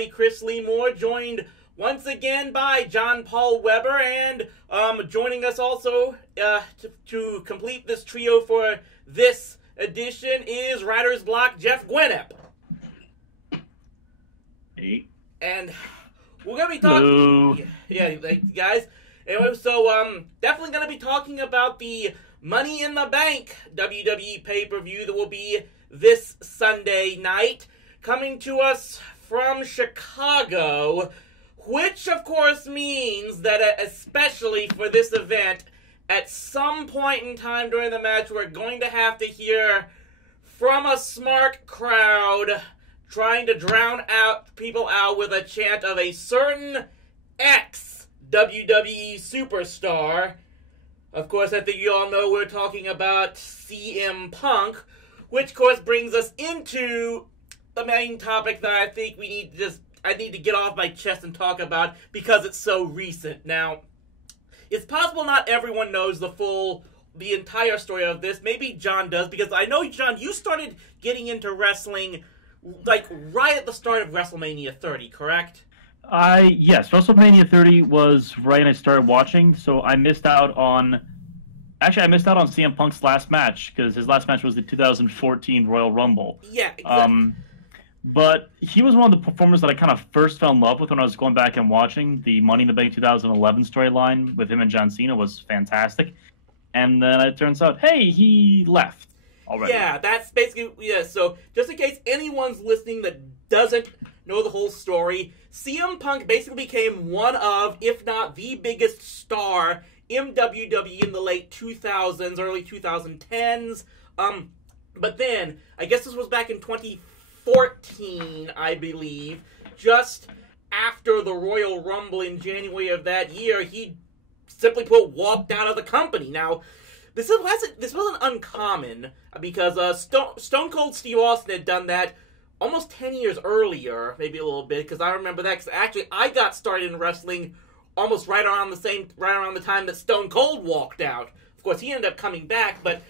everybody. Chris Lee Moore, joined once again by John Paul Weber, and joining us also to complete this trio for this edition is Writer's Block Jeff Gwinnett. Hey. And we're going to be talking... Yeah, guys. Anyway, so definitely going to be talking about the Money in the Bank WWE pay-per-view that will be this Sunday night, coming to us from Chicago, which of course means that especially for this event, at some point in time during the match, we're going to have to hear from a smart crowd trying to drown people out with a chant of a certain ex-WWE superstar. Of course, I think you all know we're talking about CM Punk, which of course brings us into the main topic that I think I need to get off my chest and talk about because it's so recent. Now, it's possible not everyone knows the entire story of this. Maybe John does, because I know, John, you started getting into wrestling like right at the start of WrestleMania 30, correct? Yes, WrestleMania 30 was right when I started watching, so I missed out on CM Punk's last match, because his last match was the 2014 Royal Rumble. Yeah, exactly. But he was one of the performers that I kind of first fell in love with when I was going back and watching. The Money in the Bank 2011 storyline with him and John Cena was fantastic. And then it turns out, hey, he left already. Yeah, that's basically, so just in case anyone's listening that doesn't know the whole story, CM Punk basically became one of, if not the biggest star in WWE in the late 2000s, early 2010s. But then, I guess this was back in 2014, I believe, just after the Royal Rumble in January of that year, he simply walked out of the company. Now, this wasn't uncommon, because Stone Cold Steve Austin had done that almost 10 years earlier, maybe a little bit, because I remember that, because actually I got started in wrestling almost right around the time that Stone Cold walked out. Of course, he ended up coming back, but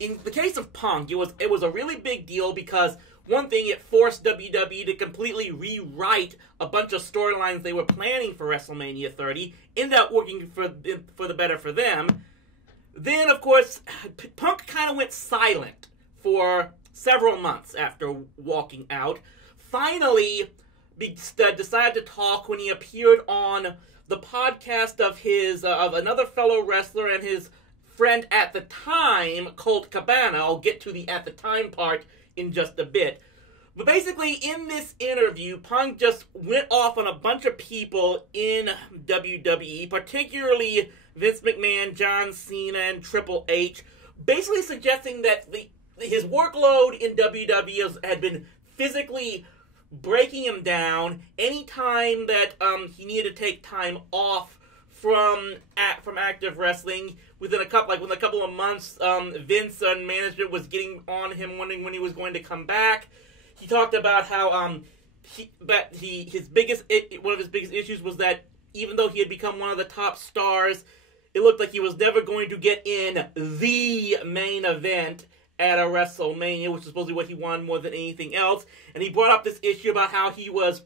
in the case of Punk, it was a really big deal, because one thing, it forced WWE to completely rewrite a bunch of storylines they were planning for WrestleMania 30, ended up working for the better for them. Then, of course, Punk kind of went silent for several months after walking out. Finally, decided to talk when he appeared on the podcast of another fellow wrestler and his friend at the time, Colt Cabana. I'll get to the at the time part in just a bit. But basically, in this interview, Punk just went off on a bunch of people in WWE, particularly Vince McMahon, John Cena, and Triple H, basically suggesting that his workload in WWE had been physically breaking him down. Anytime that he needed to take time off from active wrestling, within a couple of months, Vince and management was getting on him, wondering when he was going to come back. He talked about how one of his biggest issues was that even though he had become one of the top stars, it looked like he was never going to get in the main event at a WrestleMania, which is supposedly what he wanted more than anything else. And he brought up this issue about how he was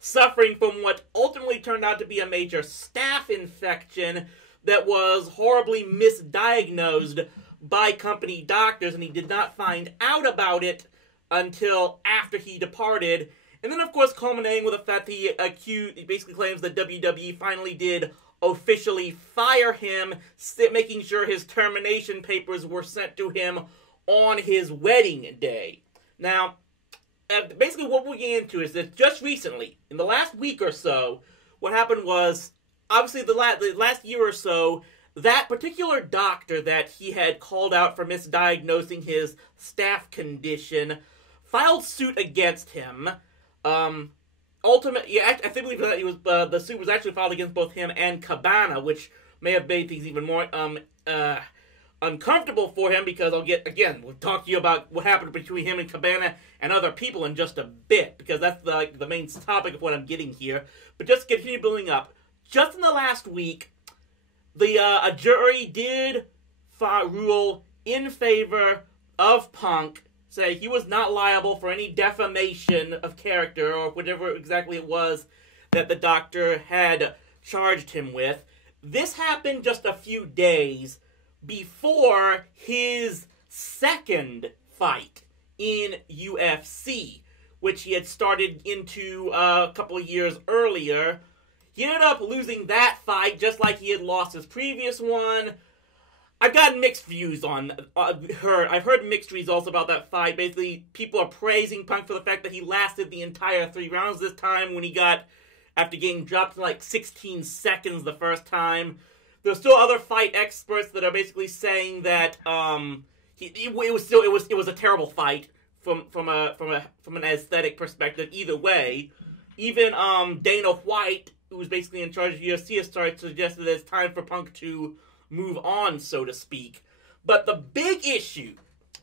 suffering from what ultimately turned out to be a major staph infection that was horribly misdiagnosed by company doctors, and he did not find out about it until after he departed. And then, of course, culminating with the fact that he basically claims that WWE finally did officially fire him, making sure his termination papers were sent to him on his wedding day. Now, basically what we're getting into is that just recently, in the last week or so, what happened was, obviously the last year or so, that particular doctor that he had called out for misdiagnosing his staph condition filed suit against him. Ultimately, I think that the suit was actually filed against both him and Cabana, which may have made things even more uncomfortable for him, because we'll talk to you about what happened between him and Cabana and other people in just a bit, because that's the main topic of what I'm getting here. But just continue building up. Just in the last week, a jury did rule in favor of Punk say he was not liable for any defamation of character or whatever exactly it was that the doctor had charged him with. This happened just a few days before his second fight in UFC, which he had started into a couple of years earlier. He ended up losing that fight just like he had lost his previous one. I've gotten mixed views on I've heard mixed results about that fight. Basically, people are praising Punk for the fact that he lasted the entire 3 rounds this time when he got, after getting dropped in like 16 seconds the first time. There's still other fight experts that are basically saying that it was a terrible fight from an aesthetic perspective either way. Even Dana White, who's basically in charge of UFC, has started to suggest that it's time for Punk to move on, so to speak. But the big issue,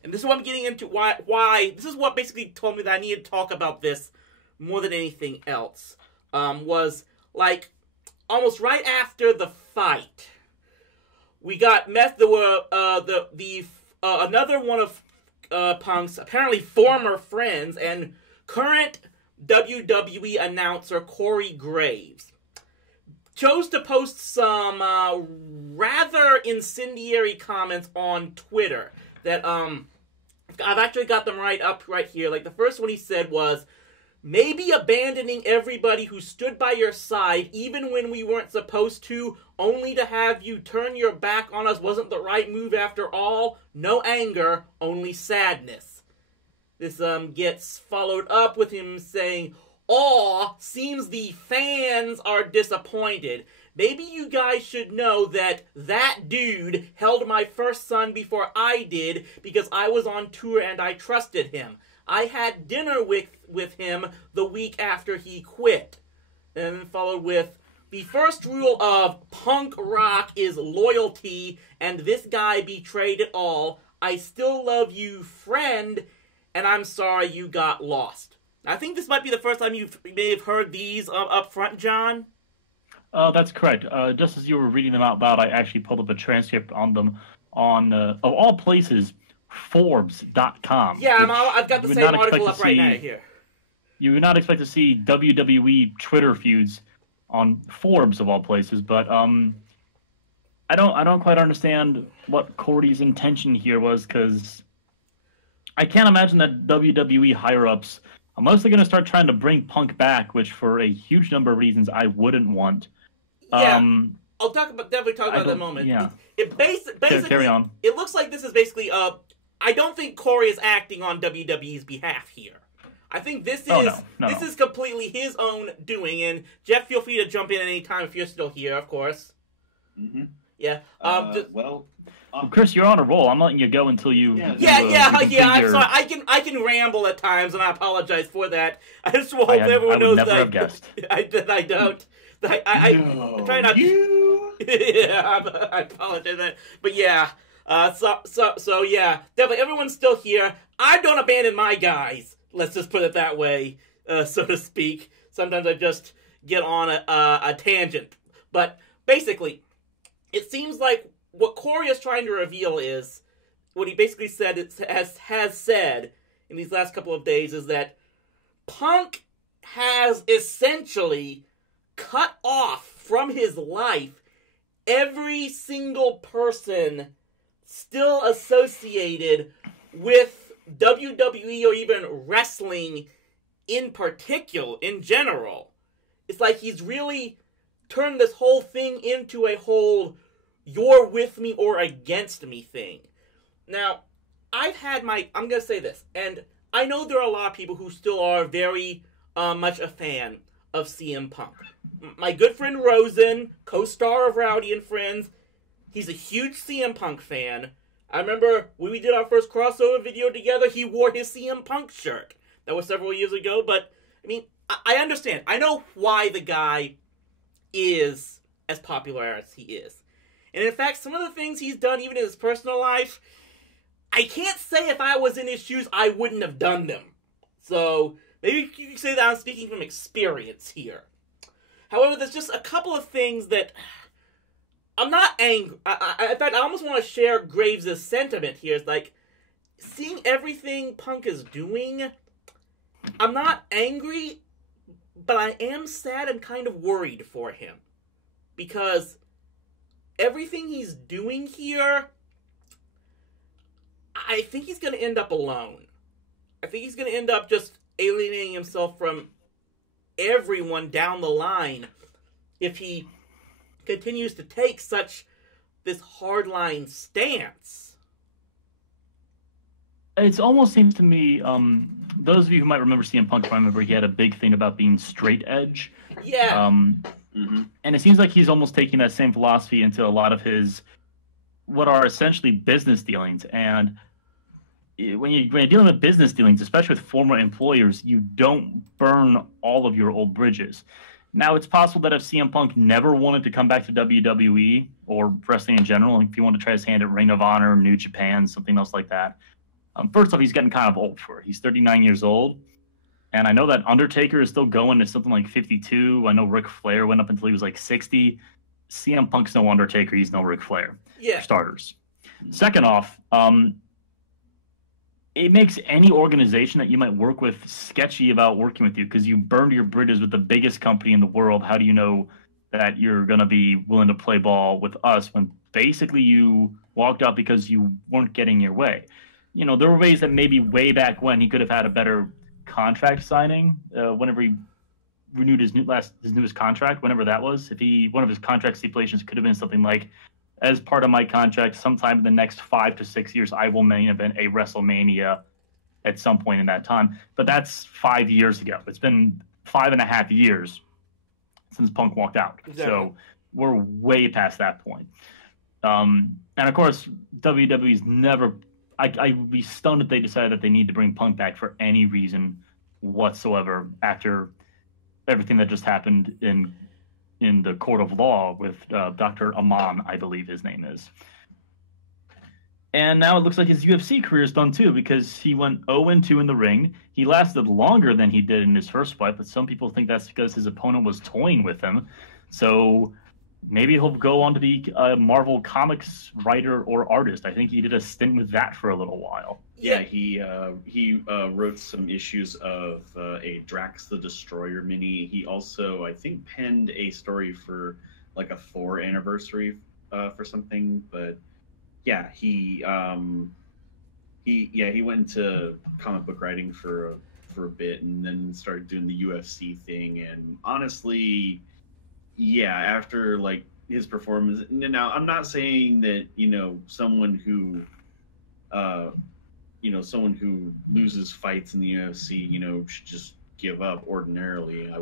and this is what I'm getting into, why this is what basically told me that I needed to talk about this more than anything else, was like almost right after the fight, we got there were another one of Punk's apparently former friends and current WWE announcer Corey Graves chose to post some rather incendiary comments on Twitter that I've actually got them right here. Like, the first one he said was, "Maybe abandoning everybody who stood by your side even when we weren't supposed to, only to have you turn your back on us wasn't the right move after all. No anger, only sadness." This gets followed up with him saying, "Aw, seems the fans are disappointed. Maybe you guys should know that dude held my first son before I did because I was on tour and I trusted him. I had dinner with him the week after he quit." And then followed with, "The first rule of punk rock is loyalty, and this guy betrayed it all. I still love you, friend, and I'm sorry you got lost." I think this might be the first time you may have heard these up front, John. That's correct. Just as you were reading them out loud, I actually pulled up a transcript on them on, of all places, Forbes.com. Yeah, I've got the same article up right now here. You would not expect to see WWE Twitter feuds on Forbes of all places, but I don't quite understand what Corey's intention here was, because I can't imagine that WWE higher-ups, unless they're going to start trying to bring Punk back, which for a huge number of reasons I wouldn't want. Yeah, I'll definitely talk about that in a moment. Yeah. It basically, carry on. It looks like this is basically, I don't think Corey is acting on WWE's behalf here. I think this is completely his own doing, and Jeff, feel free to jump in at any time if you're still here, of course. Mm-hmm. Yeah. Chris, you're on a roll. I'm letting you go until you. Yeah. I'm sorry. I can ramble at times, and I apologize for that. I just hope everyone knows that I don't. I'm trying not. Yeah, I apologize. But yeah. So yeah, definitely everyone's still here. I don't abandon my guys. Let's just put it that way, so to speak. Sometimes I just get on a tangent. But basically, it seems like what Corey is trying to reveal is, what he basically has said in these last couple of days is that Punk has essentially cut off from his life every single person still associated with WWE or even wrestling in general. It's like he's really turned this whole thing into a whole you're with me or against me thing. Now, I'm going to say this, and I know there are a lot of people who still are very much a fan of CM Punk. My good friend Rosen, co-star of Rowdy and Friends, he's a huge CM Punk fan. I remember when we did our first crossover video together, he wore his CM Punk shirt. That was several years ago, but, I mean, I understand. I know why the guy is as popular as he is. And in fact, some of the things he's done, even in his personal life, I can't say if I was in his shoes, I wouldn't have done them. So, maybe you could say that I'm speaking from experience here. However, there's just a couple of things that I'm not angry. In fact, I almost want to share Graves' sentiment here. It's like, seeing everything Punk is doing, I'm not angry, but I am sad and kind of worried for him. Because everything he's doing here, I think he's going to end up alone. I think he's going to end up just alienating himself from everyone down the line if he continues to take this hardline stance. It almost seems to me, those of you who might remember CM Punk, remember he had a big thing about being straight edge. Yeah. And it seems like he's almost taking that same philosophy into a lot of his, what are essentially business dealings. And when you're dealing with business dealings, especially with former employers, you don't burn all of your old bridges. Now, it's possible that if CM Punk never wanted to come back to WWE or wrestling in general, if he wanted to try his hand at Ring of Honor, New Japan, something else like that, first off, he's getting kind of old for it. He's 39 years old. And I know that Undertaker is still going to something like 52. I know Ric Flair went up until he was like 60. CM Punk's no Undertaker. He's no Ric Flair. Yeah. For starters. Second off, it makes any organization that you might work with sketchy about working with you because you burned your bridges with the biggest company in the world. How do you know that you're going to be willing to play ball with us when basically you walked out because you weren't getting your way? You know, there were ways that maybe way back when he could have had a better contract signing whenever he renewed his newest contract, whenever that was. One of his contract stipulations could have been something like, as part of my contract, sometime in the next 5 to 6 years, I will main event a WrestleMania at some point in that time. But that's 5 years ago. It's been 5.5 years since Punk walked out. Exactly. So we're way past that point. And of course, WWE's never... I'd be stunned if they decided that they need to bring Punk back for any reason whatsoever after everything that just happened in the court of law with Dr. Aman, I believe his name is. And now it looks like his UFC career is done too because he went 0-2 in the ring. He lasted longer than he did in his first fight, but some people think that's because his opponent was toying with him. So maybe he'll go on to be a Marvel Comics writer or artist. I think he did a stint with that for a little while. Yeah, he wrote some issues of a Drax the Destroyer mini. He also, I think, penned a story for like a Thor anniversary for something. But yeah, he went into comic book writing for a bit, and then started doing the UFC thing. And honestly, yeah, after like his performance, now I'm not saying that someone who loses fights in the UFC, should just give up ordinarily. I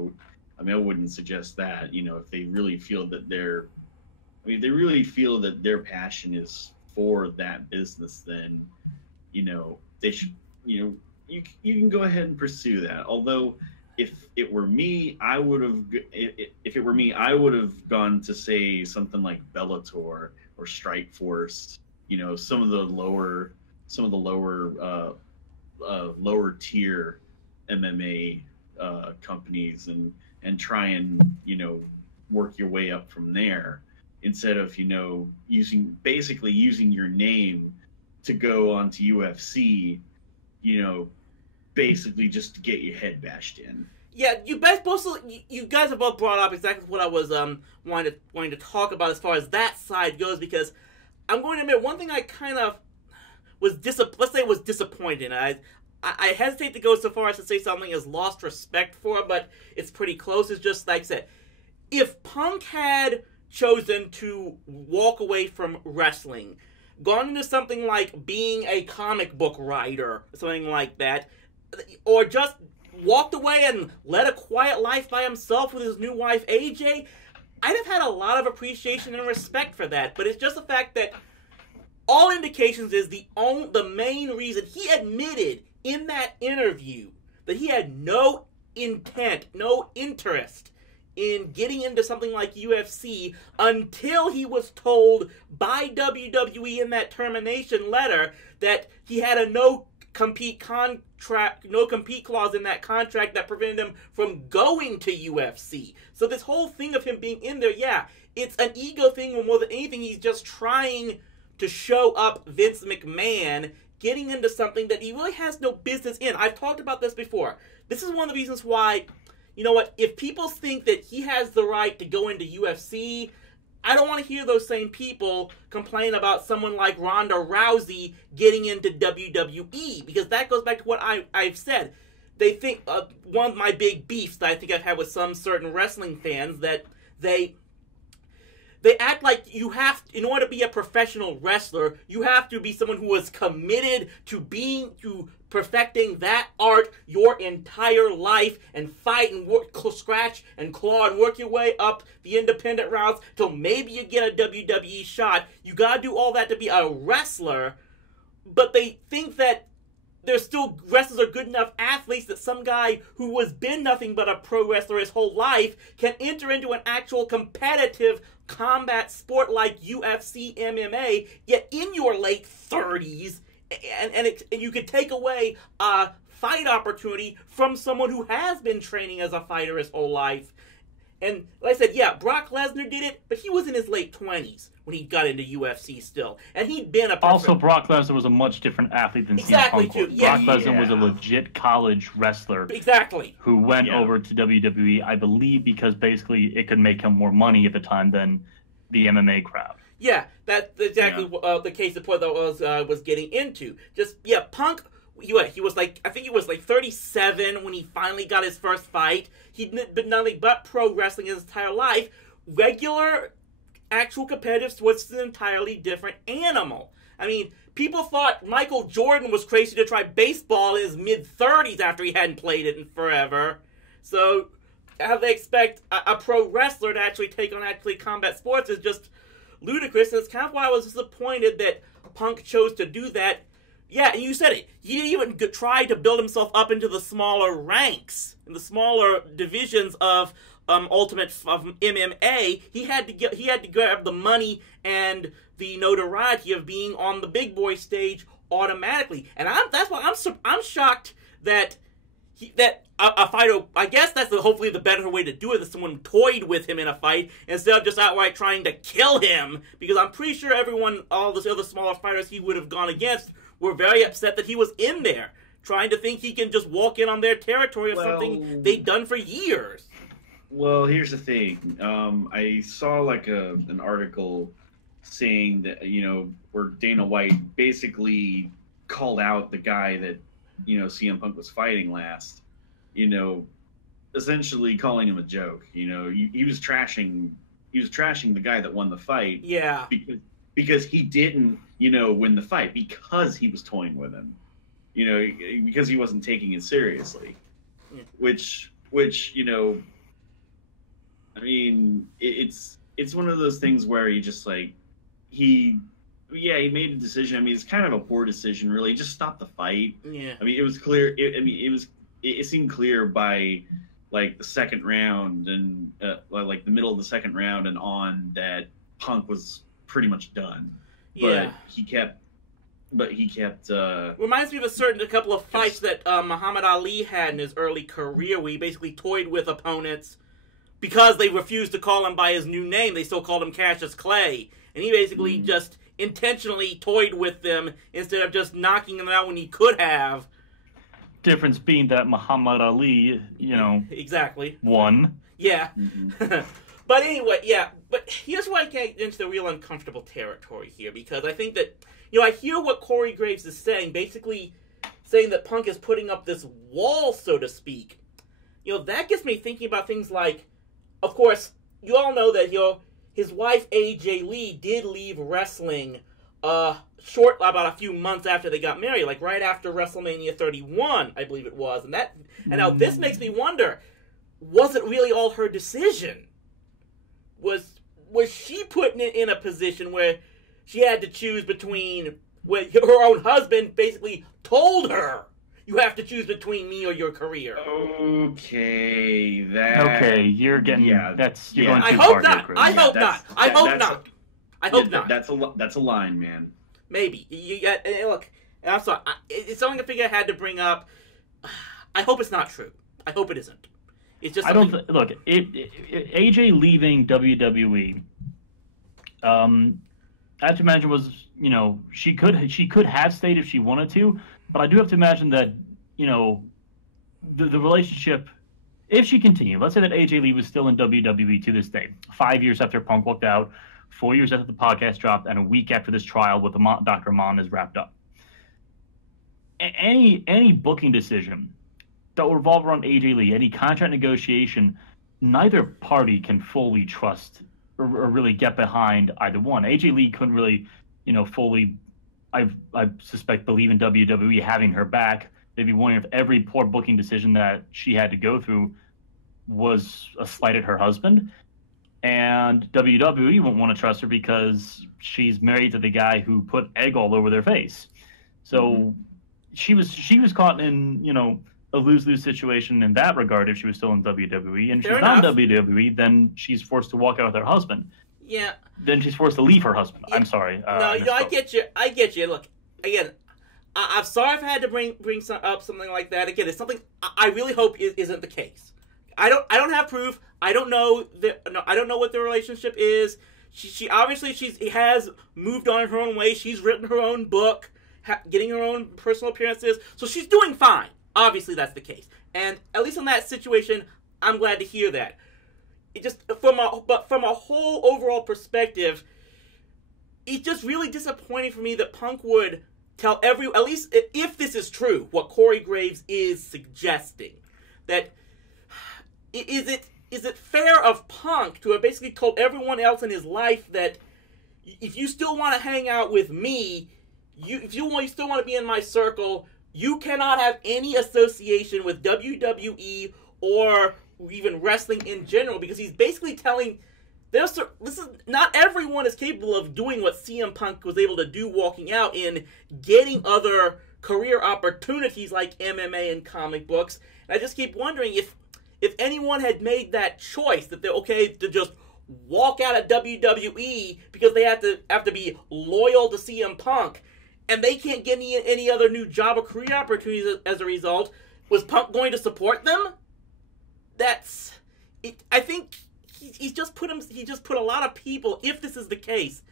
wouldn't suggest that. If they really feel that their passion is for that business, then they should. You can go ahead and pursue that. Although, if it were me, I would have gone to say something like Bellator or Strikeforce. Some of the lower tier MMA companies, and try and work your way up from there, instead of using your name to go onto UFC, basically just to get your head bashed in. Yeah, you guys have both brought up exactly what I was wanting to talk about as far as that side goes, because I'm going to admit one thing I kind of was disappointed in. I hesitate to go so far as to say something as lost respect for, but it's pretty close. It's just like I said, if Punk had chosen to walk away from wrestling, gone into something like being a comic book writer, something like that, or just walked away and led a quiet life by himself with his new wife AJ, I'd have had a lot of appreciation and respect for that. But it's just the fact that all indications is the main reason he admitted in that interview that he had no intent, no interest in getting into something like UFC until he was told by WWE in that termination letter that he had a no compete clause in that contract that prevented him from going to UFC. So this whole thing of him being in there, yeah, it's an ego thing, or more than anything, he's just trying to show up Vince McMahon getting into something that he really has no business in. I've talked about this before. This is one of the reasons why, you know what, if people think that he has the right to go into UFC, I don't want to hear those same people complain about someone like Ronda Rousey getting into WWE, because that goes back to what I've said. They think, one of my big beefs that I think I've had with some certain wrestling fans, that they act like you have, in order to be a professional wrestler, you have to be someone who is committed to perfecting that art your entire life, and fight and work, scratch and claw and work your way up the independent routes till maybe you get a WWE shot. You gotta do all that to be a wrestler, but they think that there's still wrestlers are good enough athletes that some guy who has been nothing but a pro wrestler his whole life can enter into an actual competitive combat sport like UFC MMA, yet in your late 30s, and you could take away a fight opportunity from someone who has been training as a fighter his whole life. And like I said, yeah, Brock Lesnar did it, but he was in his late 20s when he got into UFC still. And he'd been a... Also, Brock Lesnar was a much different athlete than CM Punk was. Yeah. Brock Lesnar was a legit college wrestler. Exactly. Who went over to WWE, I believe, because basically it could make him more money at the time than the MMA crowd. Yeah, that's exactly the case of point that I was getting into. Just, Punk... He was like, I think he was like 37 when he finally got his first fight. He'd been nothing but pro wrestling his entire life. Regular, actual competitive sports is an entirely different animal. I mean, people thought Michael Jordan was crazy to try baseball in his mid-30s after he hadn't played it in forever. So, how they expect a pro wrestler to actually take on combat sports is just ludicrous. And it's kind of why I was disappointed that Punk chose to do that. Yeah, and you said it. He didn't even try to build himself up into the smaller ranks, in the smaller divisions of MMA. He had to grab the money and the notoriety of being on the big boy stage automatically. And that's why I'm shocked that a fighter. I guess that's hopefully the better way to do it. That someone toyed with him in a fight instead of just outright trying to kill him. Because I'm pretty sure all those other smaller fighters he would have gone against, were very upset that he was in there, trying to think he can just walk in on their territory of something they've done for years. Well, here's the thing. I saw like an article saying that, where Dana White basically called out the guy that, CM Punk was fighting last, essentially calling him a joke. He was trashing the guy that won the fight. Yeah. Because he didn't, win the fight, because he was toying with him, because he wasn't taking it seriously, which, I mean, it's one of those things where he just like, he made a decision. I mean, it's kind of a poor decision, really. Just stop the fight. Yeah. I mean, it was clear. It seemed clear by like the second round and like the middle of the second round and on that Punk was pretty much done. Yeah. But he kept reminds me of a couple of fights that Muhammad Ali had in his early career, where he basically toyed with opponents because they refused to call him by his new name. They still called him Cassius Clay, and he basically just intentionally toyed with them instead of just knocking them out when he could have. Difference being that Muhammad Ali, exactly won. Yeah. But anyway, but here's why I get into the real uncomfortable territory here, because I think that, I hear what Corey Graves is saying, basically saying that Punk is putting up this wall, so to speak. That gets me thinking about things like, of course, you all know that, his wife AJ Lee did leave wrestling short, about a few months after they got married, like right after WrestleMania 31, I believe it was. And now this makes me wonder, was it really all her decision? Was she putting it in a position where she had to choose between, where her own husband basically told her, you have to choose between me or your career? Okay, you're getting, going too far. I hope not. I hope not. I hope not. That's a line, man. Maybe. Look, I'm sorry. It's something I figure I had to bring up. I hope it's not true. I hope it isn't. It's just AJ leaving WWE. I have to imagine was, she could have stayed if she wanted to, but I do have to imagine that, the relationship, if she continued, let's say that AJ Lee was still in WWE to this day, 5 years after Punk walked out, 4 years after the podcast dropped, and a week after this trial with Dr. Amon is wrapped up. Any booking decision that will revolve around AJ Lee, any contract negotiation, neither party can fully trust or really get behind either one. AJ Lee couldn't really, fully, I suspect, believe in WWE having her back. They'd be wondering if every poor booking decision that she had to go through was a slight at her husband. And WWE won't want to trust her because she's married to the guy who put egg all over their face. So she was caught in, a lose-lose situation in that regard if she was still in WWE. And if she's not in WWE, then she's forced to walk out with her husband. Yeah. Then she's forced to leave her husband. Yeah. I'm sorry. I get you. Look, again, I'm sorry if I had to bring up something like that. Again, it's something I really hope isn't the case. I don't have proof. I don't know what the relationship is. She obviously has moved on in her own way. She's written her own book, getting her own personal appearances, so she's doing fine. Obviously, that's the case, and at least in that situation, I'm glad to hear that. It just from a whole overall perspective, it's just really disappointing for me that Punk would tell at least if this is true, what Corey Graves is suggesting, that is it fair of Punk to have basically told everyone else in his life that if you still want to hang out with me, if you still want to be in my circle, you cannot have any association with WWE or even wrestling in general, because he's basically telling not everyone is capable of doing what CM Punk was able to do walking out in getting other career opportunities like MMA and comic books. And I just keep wondering if anyone had made that choice, that they're okay to just walk out of WWE because they have to be loyal to CM Punk, and they can't get any other new job or career opportunities as a result, was Punk going to support them? That's it. I think he's just put a lot of people, if this is the case,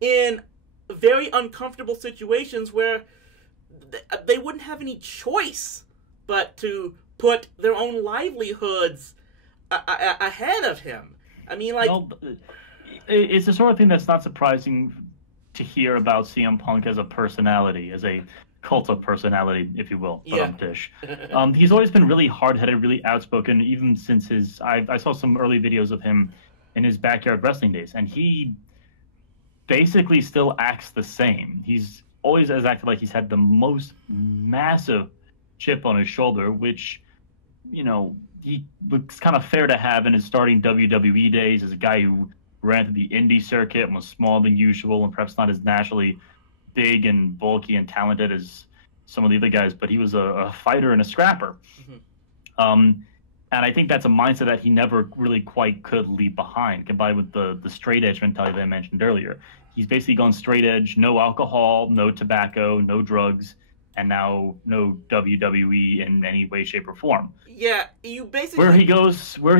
in very uncomfortable situations where they wouldn't have any choice but to put their own livelihoods ahead of him. I mean, it's the sort of thing that's not surprising to hear about CM Punk as a personality, as a cult of personality, if you will. Yeah. He's always been really hard-headed, really outspoken, even since I saw some early videos of him in his backyard wrestling days, and he basically still acts the same. He's always has acted like he's had the most massive chip on his shoulder, which, he looks kind of fair to have in his starting WWE days as a guy who ran through the indie circuit and was smaller than usual and perhaps not as naturally big and bulky and talented as some of the other guys, but he was a fighter and a scrapper. Mm-hmm. And I think that's a mindset that he never really quite could leave behind, combined with the straight edge mentality that I mentioned earlier. He's basically gone straight edge, no alcohol, no tobacco, no drugs, and now no WWE in any way, shape, or form. Yeah, you basically... Where he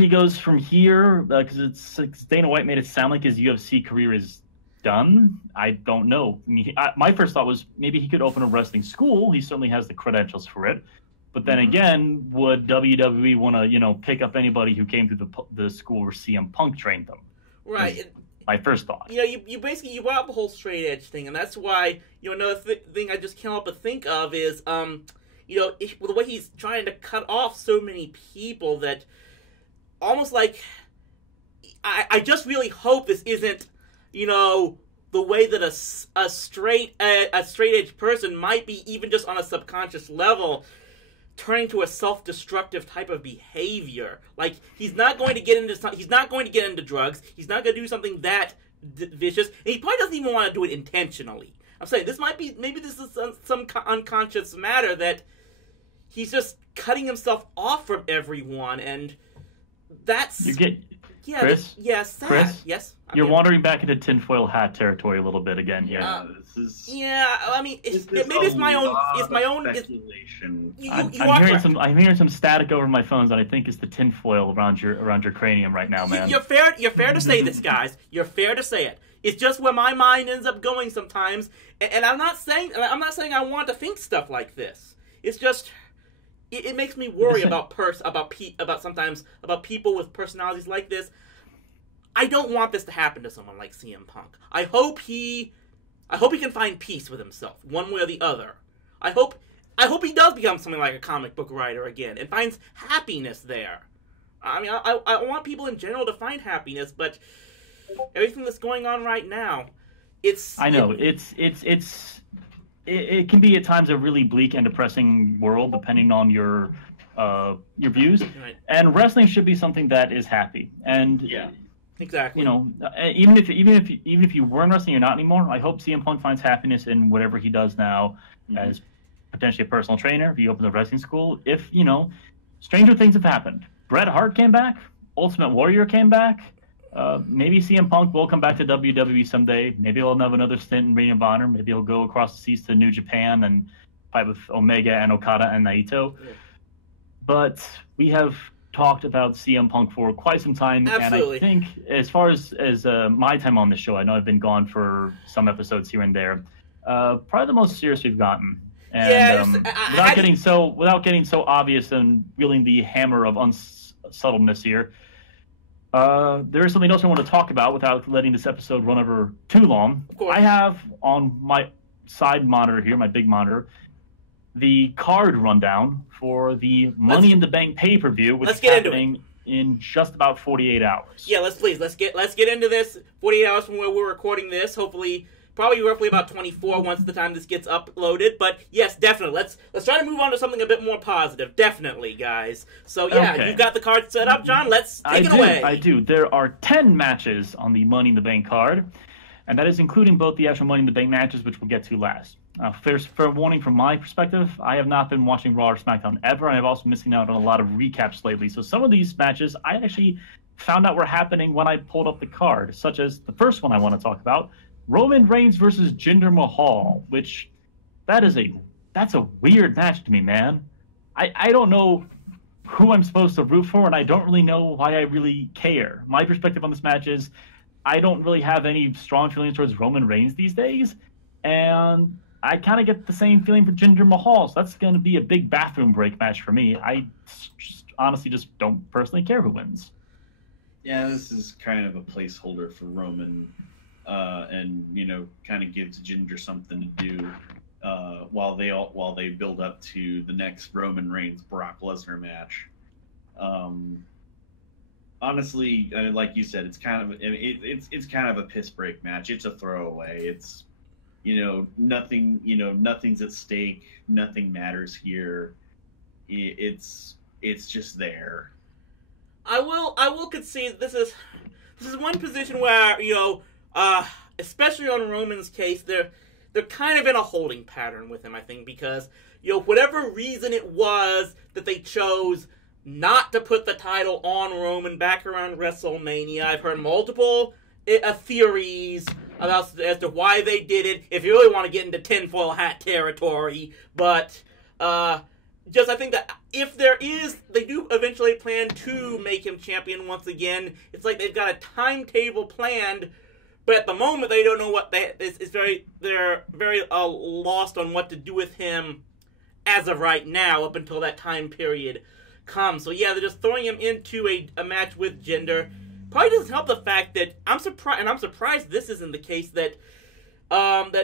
goes from here, because it's like Dana White made it sound like his UFC career is done. I don't know. I mean, my first thought was maybe he could open a wrestling school. He certainly has the credentials for it. But then again, would WWE want to, pick up anybody who came through the school where CM Punk trained them? Right. My first thought. You basically brought up the whole straight edge thing, and that's why another thing I just can't help but think of is the way he's trying to cut off so many people that almost like I just really hope this isn't the way that a straight edge person might be, even just on a subconscious level, turning to a self-destructive type of behavior. Like, he's not going to get into drugs. He's not going to do something that vicious. And he probably doesn't even want to do it intentionally. I'm saying maybe this is some unconscious matter that he's just cutting himself off from everyone, and that's... Chris? Yes. Chris? Yes. You're wandering back into tinfoil hat territory a little bit again here. I mean, it's my own speculation. I'm hearing some static over my phones, and I think it's the tinfoil around your cranium right now, man. You're fair to say this, guys. You're fair to say it. It's just where my mind ends up going sometimes, and I'm not saying I want to think stuff like this. It's just it makes me worry about sometimes about people with personalities like this. I don't want this to happen to someone like CM Punk. I hope he can find peace with himself, one way or the other. I hope he does become something like a comic book writer again and finds happiness there. I mean, I want people in general to find happiness, but everything that's going on right now, it can be at times a really bleak and depressing world, depending on your views. Right. And wrestling should be something that is happy. And yeah, exactly. Even if you were in wrestling, you're not anymore. I hope CM Punk finds happiness in whatever he does now, as potentially a personal trainer. If he opens a wrestling school, stranger things have happened. Bret Hart came back. Ultimate Warrior came back. Maybe CM Punk will come back to WWE someday. Maybe he'll have another stint in Ring of Honor. Maybe he'll go across the seas to New Japan and fight with Omega and Okada and Naito. Yeah. But we have talked about CM Punk for quite some time. Absolutely. And I think as far as my time on the show, I know I've been gone for some episodes here and there. Probably the most serious we've gotten. And without getting so obvious and wielding the hammer of unsubtleness here, there is something else I want to talk about without letting this episode run over too long. Of course. I have on my side monitor here, my big monitor, the card rundown for the Money in the Bank pay-per-view, which is happening in just about 48 hours. Yeah, let's get into this. 48 hours from where we're recording this. Hopefully, probably roughly about 24 once the time this gets uploaded. But yes, definitely. Let's try to move on to something a bit more positive. Definitely, guys. So yeah, okay. You've got the card set up, John. Let's take it away. I do. There are 10 matches on the Money in the Bank card, and that is including both the actual Money in the Bank matches, which we'll get to last. Fair warning from my perspective, I have not been watching Raw or SmackDown ever, and I've also been missing out on a lot of recaps lately. So some of these matches I actually found out were happening when I pulled up the card, such as the first one I want to talk about, Roman Reigns versus Jinder Mahal, which that's a weird match to me, man. I don't know who I'm supposed to root for, and I don't really know why I really care. My perspective on this match is I don't really have any strong feelings towards Roman Reigns these days, and I kind of get the same feeling for Jinder Mahal, so that's going to be a big bathroom break match for me. I honestly just don't personally care who wins. Yeah, this is kind of a placeholder for Roman, and kind of gives Jinder something to do while they build up to the next Roman Reigns Brock Lesnar match. Honestly, like you said, it's kind of a piss break match. It's a throwaway. It's nothing's at stake. Nothing matters here. It's just there. I will concede this is one position where especially on Roman's case, they're kind of in a holding pattern with him. I think because whatever reason it was that they chose not to put the title on Roman back around WrestleMania, I've heard multiple theories as to why they did it, if you really want to get into tinfoil hat territory. But just I think that if they do eventually plan to make him champion once again, it's like they've got a timetable planned, but at the moment they don't know what they're very lost on what to do with him as of right now up until that time period comes. So yeah, they're just throwing him into a match with Jinder. Probably doesn't help the fact that I'm surprised this isn't the case that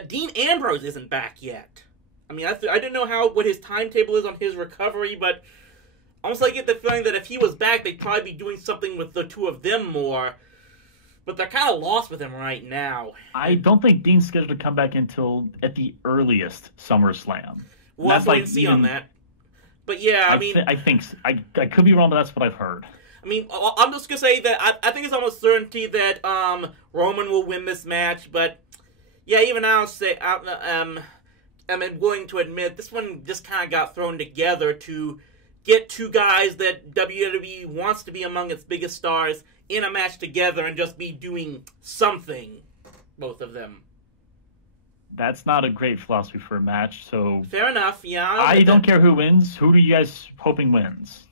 Dean Ambrose isn't back yet. I mean, I didn't know what his timetable is on his recovery, but almost like I get the feeling that if he was back, they'd probably be doing something with the two of them more. But they're kind of lost with him right now. I don't think Dean's scheduled to come back until at the earliest SummerSlam. We'll have to wait and see on that. But yeah, I mean, I think I could be wrong, but that's what I've heard. I mean, I'm just gonna say that I think it's almost certainty that Roman will win this match. But yeah, even I'll say I'm willing to admit this one just kind of got thrown together to get two guys that WWE wants to be among its biggest stars in a match together and just be doing something, both of them. That's not a great philosophy for a match, so... Fair enough, yeah. I don't care who wins. Who do you guys hoping wins?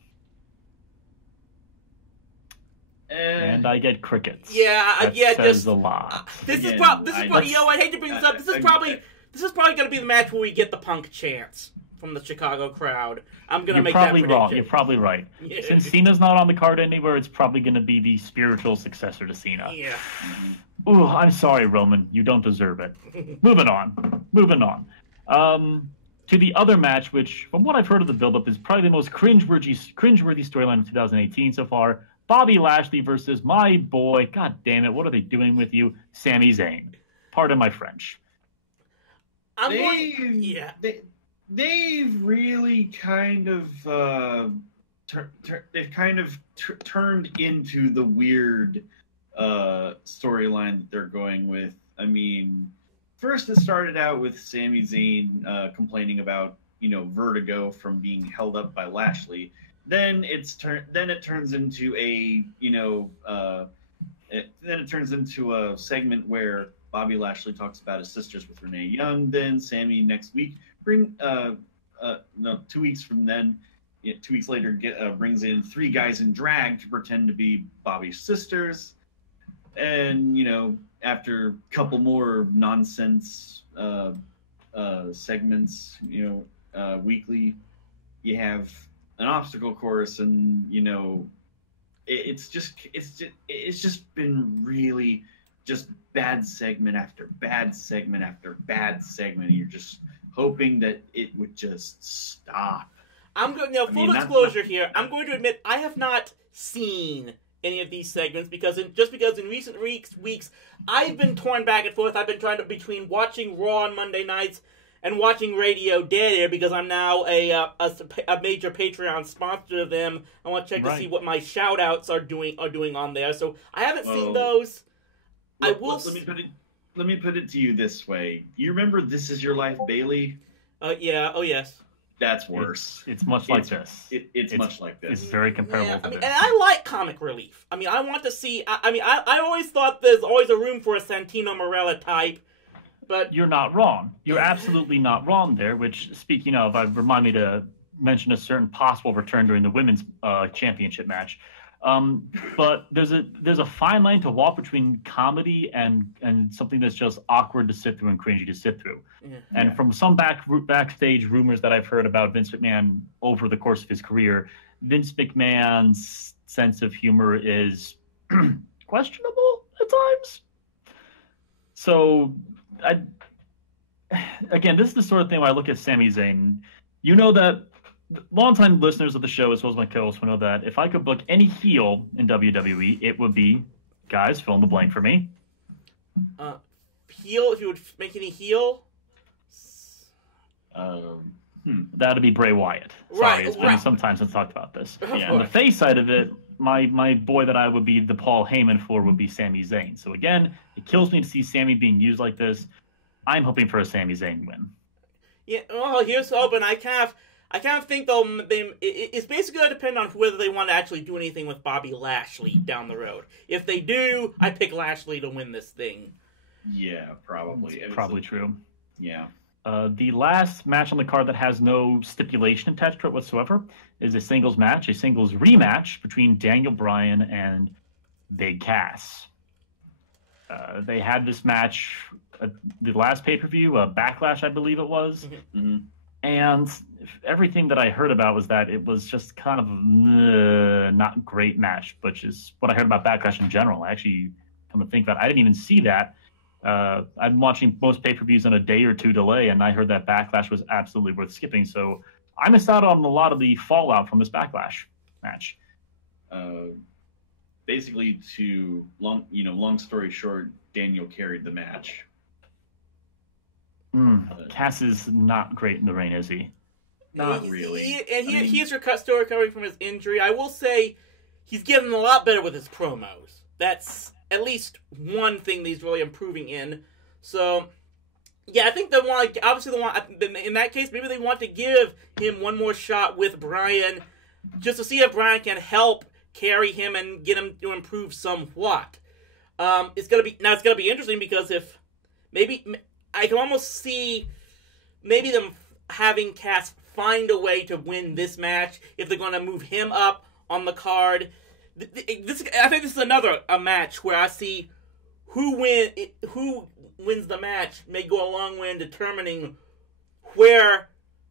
And I get crickets. Yeah, that says a lot. This is probably. You know, I hate to bring this up. This is probably going to be the match where we get the Punk chants from the Chicago crowd. I'm going to make that prediction. Wrong. You're probably right. Yeah. Since Cena's not on the card anywhere, it's probably going to be the spiritual successor to Cena. Yeah. Ooh, I'm sorry, Roman. You don't deserve it. Moving on. To the other match, which, from what I've heard of the build-up, is probably the most cringeworthy storyline of 2018 so far. Bobby Lashley versus my boy, god damn it, what are they doing with you, Sami Zayn. Pardon my French. They've really kind of turned into the weird storyline that they're going with. I mean, first it started out with Sami Zayn complaining about, vertigo from being held up by Lashley. Then it turns into a segment where Bobby Lashley talks about his sisters with Renee Young. Then Sami next week 2 weeks from then, 2 weeks later, brings in 3 guys in drag to pretend to be Bobby's sisters. And, after a couple more nonsense segments, weekly, you have an obstacle course, and it's just been really just bad segment after bad segment after bad segment. You're just hoping that it would just stop. I'm going full disclosure here. I'm going to admit I have not seen any of these segments because in recent weeks I've been torn back and forth. I've been trying to between watching Raw on Monday nights and watching Radio Dead Air because I'm now a major Patreon sponsor of them. I want to check to see what my shout-outs are doing on there. So I haven't seen those. Let me put it to you this way. You remember This Is Your Life, Bailey? Yeah. Oh, yes. That's worse. It's much like this. It's much like this. It's very comparable to this. And I like comic relief. I mean, I want to see... I always thought there's always a room for a Santino Marella type. But you're not wrong. You're absolutely not wrong there, which, speaking of, remind me to mention a certain possible return during the women's championship match. But there's a fine line to walk between comedy and something that's just awkward to sit through and cringy to sit through. Yeah. And from some backstage rumors that I've heard about Vince McMahon over the course of his career, Vince McMahon's sense of humor is questionable at times. So... Again, this is the sort of thing where I look at Sami Zayn. You know that longtime listeners of the show, as well as my co-hosts, will know that if I could book any heel in WWE, it would be, guys, fill in the blank for me. Heel? If you would make any heel? That would be Bray Wyatt. Sorry, it's been some time since I talked about this. On the face side of it, my boy that I would be the Paul Heyman for would be Sami Zayn. So again, it kills me to see Sami being used like this. I'm hoping for a Sami Zayn win. Yeah, well, here's hoping. I kind of think though it's basically going to depend on whether they want to actually do anything with Bobby Lashley down the road. If they do, I pick Lashley to win this thing. Yeah, probably. It's probably true. Yeah. The last match on the card that has no stipulation attached to it whatsoever is a singles match, a singles rematch between Daniel Bryan and Big Cass. They had this match at the last pay-per-view, Backlash, I believe it was. Mm-hmm. And everything that I heard about was that it was just kind of not great match, which is what I heard about Backlash in general. I actually, come to think about it, I didn't even see that. I'm watching most pay-per-views on a day or two delay, and I heard that Backlash was absolutely worth skipping. So I missed out on a lot of the fallout from this Backlash match. Basically, long story short, Daniel carried the match. Cass is not great in the ring, is he? Not really. He's still recovering from his injury. I will say he's getting a lot better with his promos. That's at least one thing that he's really improving in. So, yeah, I think in that case, maybe they want to give him one more shot with Bryan, just to see if Bryan can help carry him and get him to improve somewhat. It's gonna be interesting because if maybe I can almost see maybe them having Cass find a way to win this match if they're going to move him up on the card. I think this is another a match where I see who wins the match may go a long way in determining where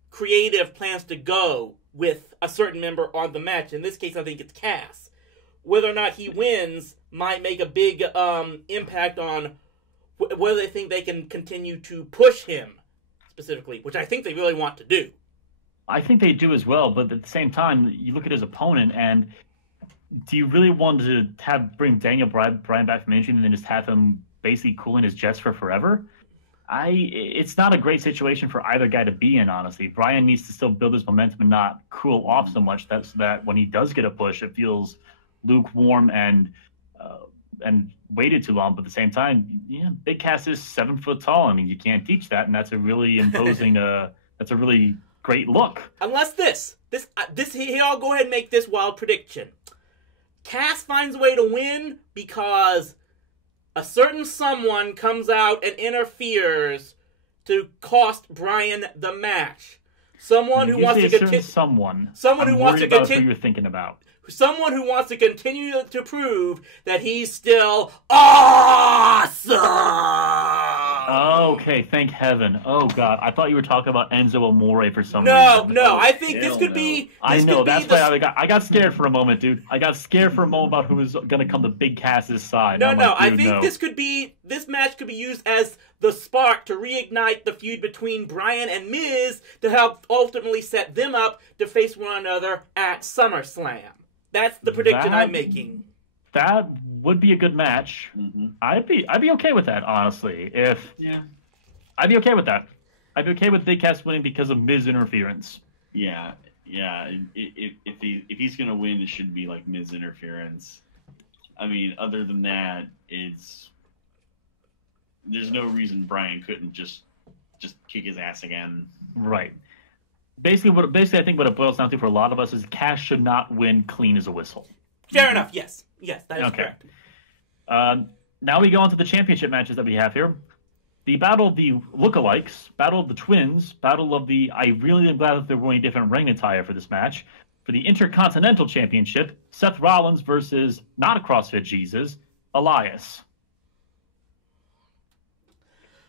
creative plans to go with a certain member on the match. In this case, I think it's Cass. Whether or not he wins might make a big impact on whether they think they can continue to push him specifically, which I think they really want to do. I think they do as well, but at the same time, you look at his opponent, and do you really want to bring Daniel Bryan back from injury and then just have him basically cooling his jets for forever? It's not a great situation for either guy to be in, honestly. Bryan needs to still build his momentum and not cool off so much so that when he does get a push, it feels lukewarm and waited too long. But at the same time, Big Cass is 7 foot tall. I mean, you can't teach that, and that's a really imposing. That's a really great look. Unless this, here, I'll go ahead and make this wild prediction. Cass finds a way to win because a certain someone comes out and interferes to cost Bryan the match. Someone who wants to continue. Someone who wants to continue. Who you're thinking about. Someone who wants to continue to prove that he's still awesome. Okay, thank heaven. Oh God, I thought you were talking about Enzo Amore for some reason. No, Oh, I think this could be. I know, that's why I got scared for a moment, dude. I got scared for a moment about who was going to come to Big Cass's side. No, I think this match could be used as the spark to reignite the feud between Bryan and Miz to help ultimately set them up to face one another at SummerSlam. That's the prediction I'm making. That would be a good match. Mm-hmm. I'd be okay with that, honestly. I'd be okay with that. I'd be okay with Big Cass winning because of Miz interference. Yeah. If he's gonna win, it should be like Miz interference. I mean, other than that, there's no reason Bryan couldn't just kick his ass again. Right. Basically, I think what it boils down to for a lot of us is Cass should not win clean as a whistle. Fair enough. Yes, that is correct. Now we go on to the championship matches that we have here. The Battle of the Lookalikes, Battle of the Twins, Battle of the... I really am glad that they're wearing different ring attire for this match. For the Intercontinental Championship, Seth Rollins versus, not a CrossFit Jesus, Elias.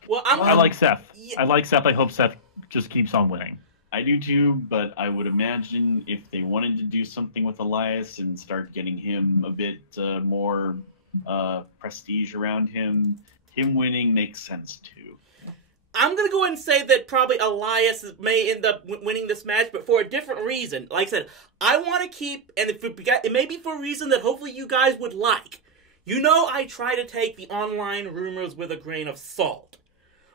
Well, I like Seth. Yeah. I like Seth. I hope Seth just keeps on winning. I do too, but I would imagine if they wanted to do something with Elias and start getting him a bit more prestige around him winning makes sense too. I'm going to go ahead and say that probably Elias may end up winning this match, but for a different reason. Like I said, I want to keep, and it may be for a reason that hopefully you guys would like. I try to take the online rumors with a grain of salt.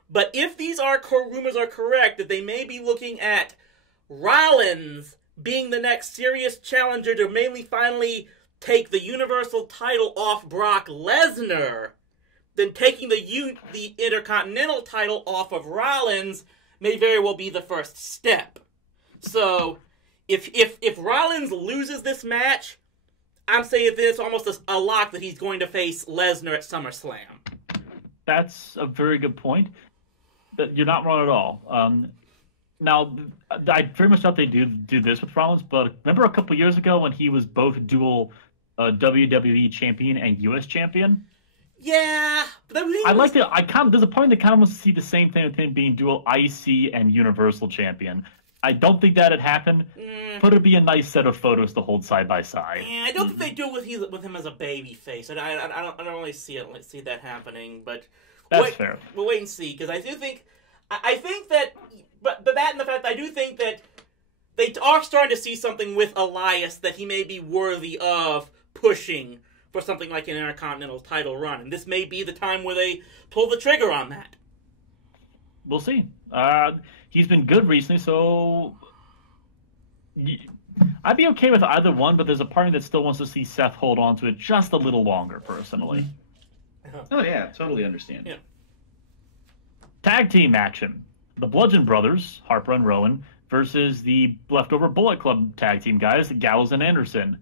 But if these rumors are correct, that they may be looking at Rollins being the next serious challenger to finally take the Universal title off Brock Lesnar, then taking the Intercontinental title off of Rollins may very well be the first step. So, if Rollins loses this match, I'm saying that it's almost a lock that he's going to face Lesnar at SummerSlam. That's a very good point. You're not wrong at all. Now, I very much thought they do this with Rollins, but remember a couple years ago when he was both dual WWE champion and U.S. champion? Yeah, but I liked it. There's a point that kind of wants to see the same thing with him being dual IC and Universal champion. I don't think that'd happen, but it'd be a nice set of photos to hold side by side. Yeah, I don't think they do it with him as a baby face. I don't really see that happening, but that's fair. We'll wait and see, because I do think that, but that and the fact that I do think that they are starting to see something with Elias that he may be worthy of pushing for something like an Intercontinental title run, and this may be the time where they pull the trigger on that. We'll see. He's been good recently, so I'd be okay with either one, but there's a part of me that still wants to see Seth hold on to it just a little longer, personally. Oh, yeah, totally understand. Yeah. Tag team action. The Bludgeon Brothers, Harper and Rowan, versus the leftover Bullet Club tag team guys, Gallows and Anderson.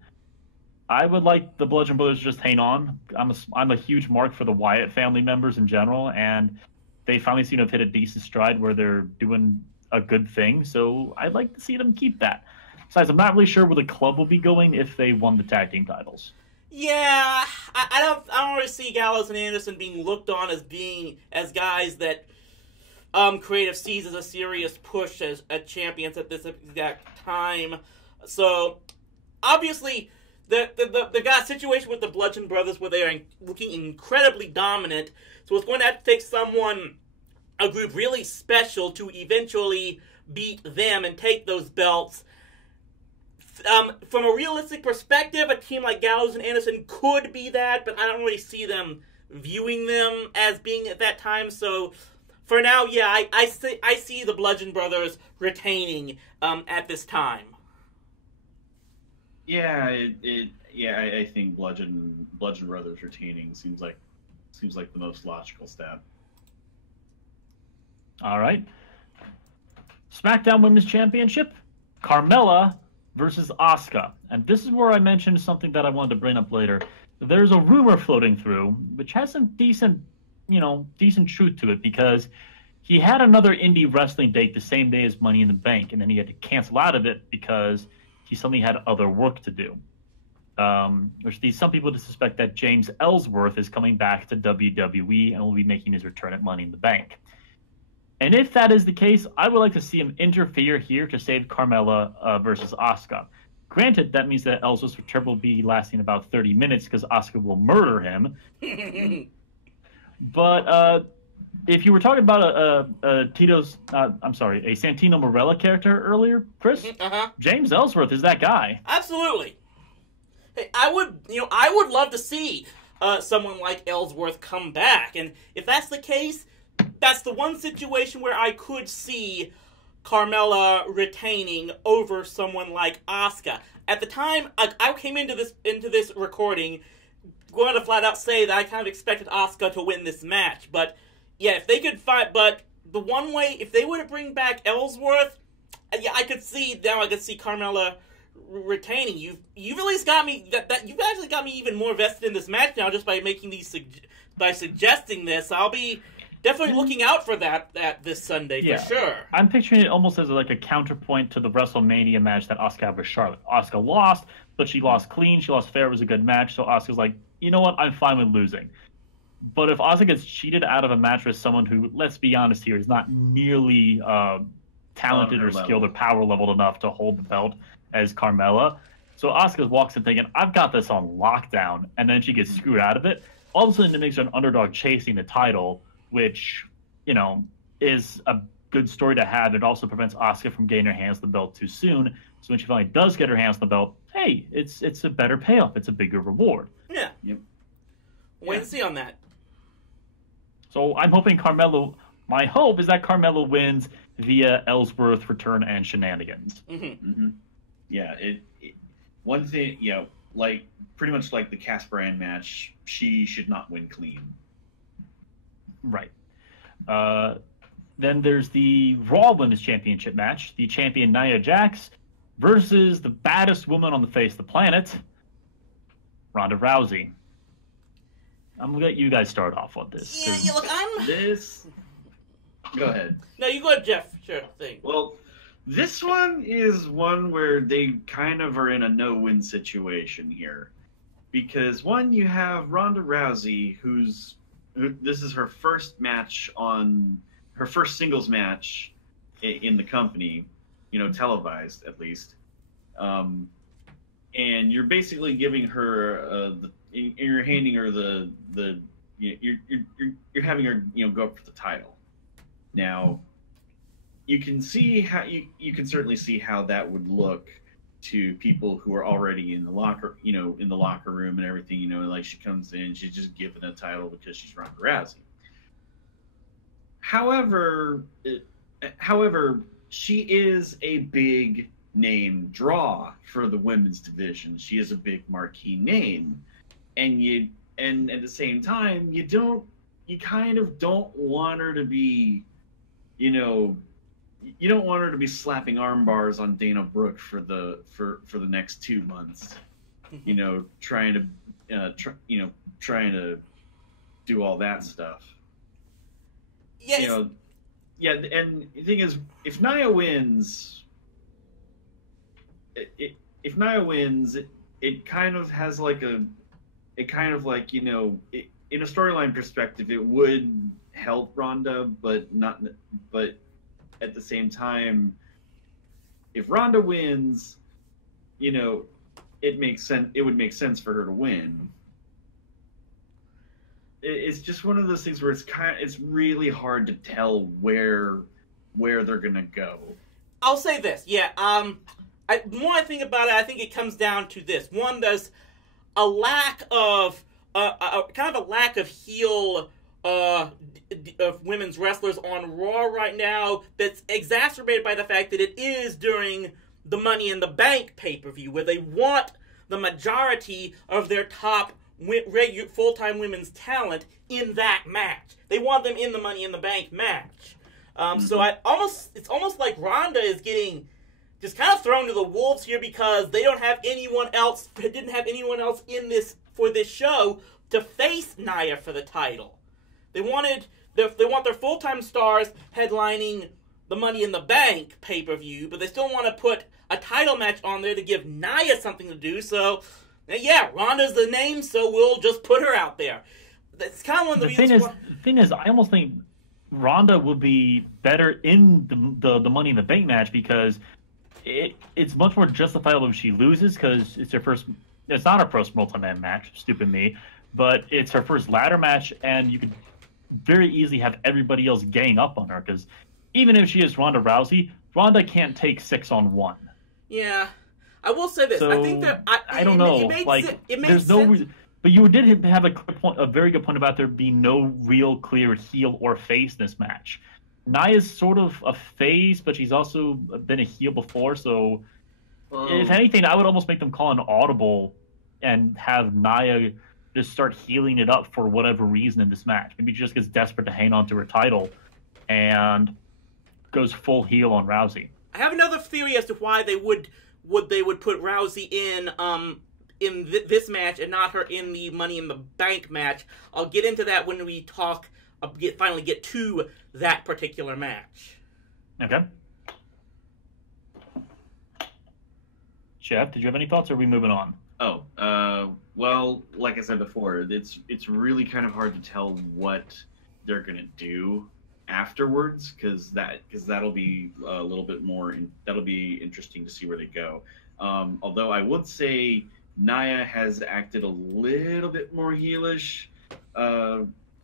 I would like the Bludgeon Brothers to just hang on. I'm a huge mark for the Wyatt family members in general, and they finally seem to have hit a decent stride where they're doing a good thing, so I'd like to see them keep that. Besides, I'm not really sure where the club will be going if they won the tag team titles. Yeah, I don't really see Gallows and Anderson being looked on as guys that creative sees as a serious push as champions at this exact time. So obviously the got situation with the Bludgeon Brothers where they are looking incredibly dominant. So it's going to have to take a group really special to eventually beat them and take those belts. From a realistic perspective, a team like Gallows and Anderson could be that, but I don't really see them viewing them as being at that time. So for now, yeah, I see the Bludgeon Brothers retaining at this time. Yeah, I think Bludgeon Brothers retaining seems like the most logical step. All right. SmackDown Women's Championship, Carmella versus Asuka. And this is where I mentioned something that I wanted to bring up later. There's a rumor floating through, which has some decent truth to it, because he had another indie wrestling date the same day as Money in the Bank, and then he had to cancel out of it because he suddenly had other work to do. Which leads some people to suspect that James Ellsworth is coming back to WWE and will be making his return at Money in the Bank. And if that is the case, I would like to see him interfere here to save Carmella versus Asuka. Granted, that means that Ellsworth's return will be lasting about 30 minutes because Asuka will murder him. But if you were talking about a Santino Marella character earlier, Chris, James Ellsworth is that guy. Absolutely. Hey, I would love to see someone like Ellsworth come back, and if that's the case, that's the one situation where I could see Carmella retaining over someone like Asuka. At the time, I came into this recording going to flat out say that I kind of expected Asuka to win this match, but yeah, if they could fight, but the one way, if they were to bring back Ellsworth, yeah, I could see Carmella retaining. You've at least got me that you've actually got me even more vested in this match now just by making by suggesting this. I'll be definitely looking out for that this Sunday for sure. I'm picturing it almost as like a counterpoint to the WrestleMania match that Asuka had with Charlotte. Asuka lost, but she lost clean. She lost fair. It was a good match. So Asuka's like, you know what? I'm fine with losing. But if Asuka gets cheated out of a match with someone who, let's be honest here, is not nearly talented or skilled or power leveled enough to hold the belt as Carmella, so Asuka walks in thinking, I've got this on lockdown, and then she gets screwed out of it. All of a sudden, it makes her an underdog chasing the title, which, is a good story to have. It also prevents Asuka from getting her hands on the belt too soon. So when she finally does get her hands on the belt, hey, it's a better payoff. It's a bigger reward. Yeah. Yep. Wait and see on that. So I'm hoping my hope is that Carmella wins via Ellsworth return and shenanigans. Mm-hmm. Mm-hmm. Yeah, one thing, like pretty much like the Cass Brand match, she should not win clean. Right. Then there's the Raw Women's Championship match. The champion Nia Jax versus the baddest woman on the face of the planet, Ronda Rousey. I'm going to let you guys start off on this. Yeah, look, Go ahead. No, you go ahead, Jeff. Sure thing. Well, this one is one where they kind of are in a no-win situation here. Because, one, you have Ronda Rousey, this is her first match her first singles match in the company, televised at least. And you're basically giving her, you're handing her you're having her, go up for the title. Now, you can see how you can certainly see how that would look to people who are already in the locker room and everything. Like she comes in, she's just given a title because she's Ronda Rousey. However, she is a big name draw for the women's division. She is a big marquee name, and at the same time, you kind of don't want her to be, you don't want her to be slapping arm bars on Dana Brooke for the next 2 months, trying to do all that stuff. Yes. And the thing is, if Nia wins, it kind of has like it kind of like, in a storyline perspective, it would help Ronda, but at the same time, if Ronda wins, it makes sense. It would make sense for her to win. It's just one of those things where it's really hard to tell where they're gonna go. I'll say this, yeah. The more I think about it, I think it comes down to this: one, there's a lack of kind of a lack of heel of women's wrestlers on Raw right now. That's exacerbated by the fact that it is during the Money in the Bank pay-per-view, where they want the majority of their top full-time women's talent in that match. They want them in the Money in the Bank match. So it's almost like Ronda is getting just kind of thrown to the wolves here because they didn't have anyone else in this for this show to face Nia for the title. They want their full-time stars headlining the Money in the Bank pay-per-view, but they still want to put a title match on there to give Nia something to do. So, yeah, Ronda's the name, so we'll just put her out there. That's kind of one of the reasons. The thing is, I almost think Ronda will be better in the Money in the Bank match because it's much more justifiable if she loses because it's her first. It's not her first multi-man match, stupid me, but it's her first ladder match, and you could very easily have everybody else gang up on her because even if she is Ronda Rousey, Ronda can't take 6-on-1. Yeah, I will say this. So, I think that I don't know. It makes there's sense. no reason. But you did have a very good point about there being no real clear heel or face in this match. Nia's sort of a face, but she's also been a heel before. So, if anything, I would almost make them call an audible and have Nia just start healing it up for whatever reason in this match. Maybe she just gets desperate to hang on to her title and goes full heel on Rousey. I have another theory as to why they would put Rousey in this match and not her in the Money in the Bank match. I'll get into that when we finally get to that particular match. Okay. Jeff, did you have any thoughts, or are we moving on? Well, like I said before, it's really kind of hard to tell what they're gonna do afterwards because that'll be a little bit more. That'll be interesting to see where they go. Although I would say Nia has acted a little bit more heelish,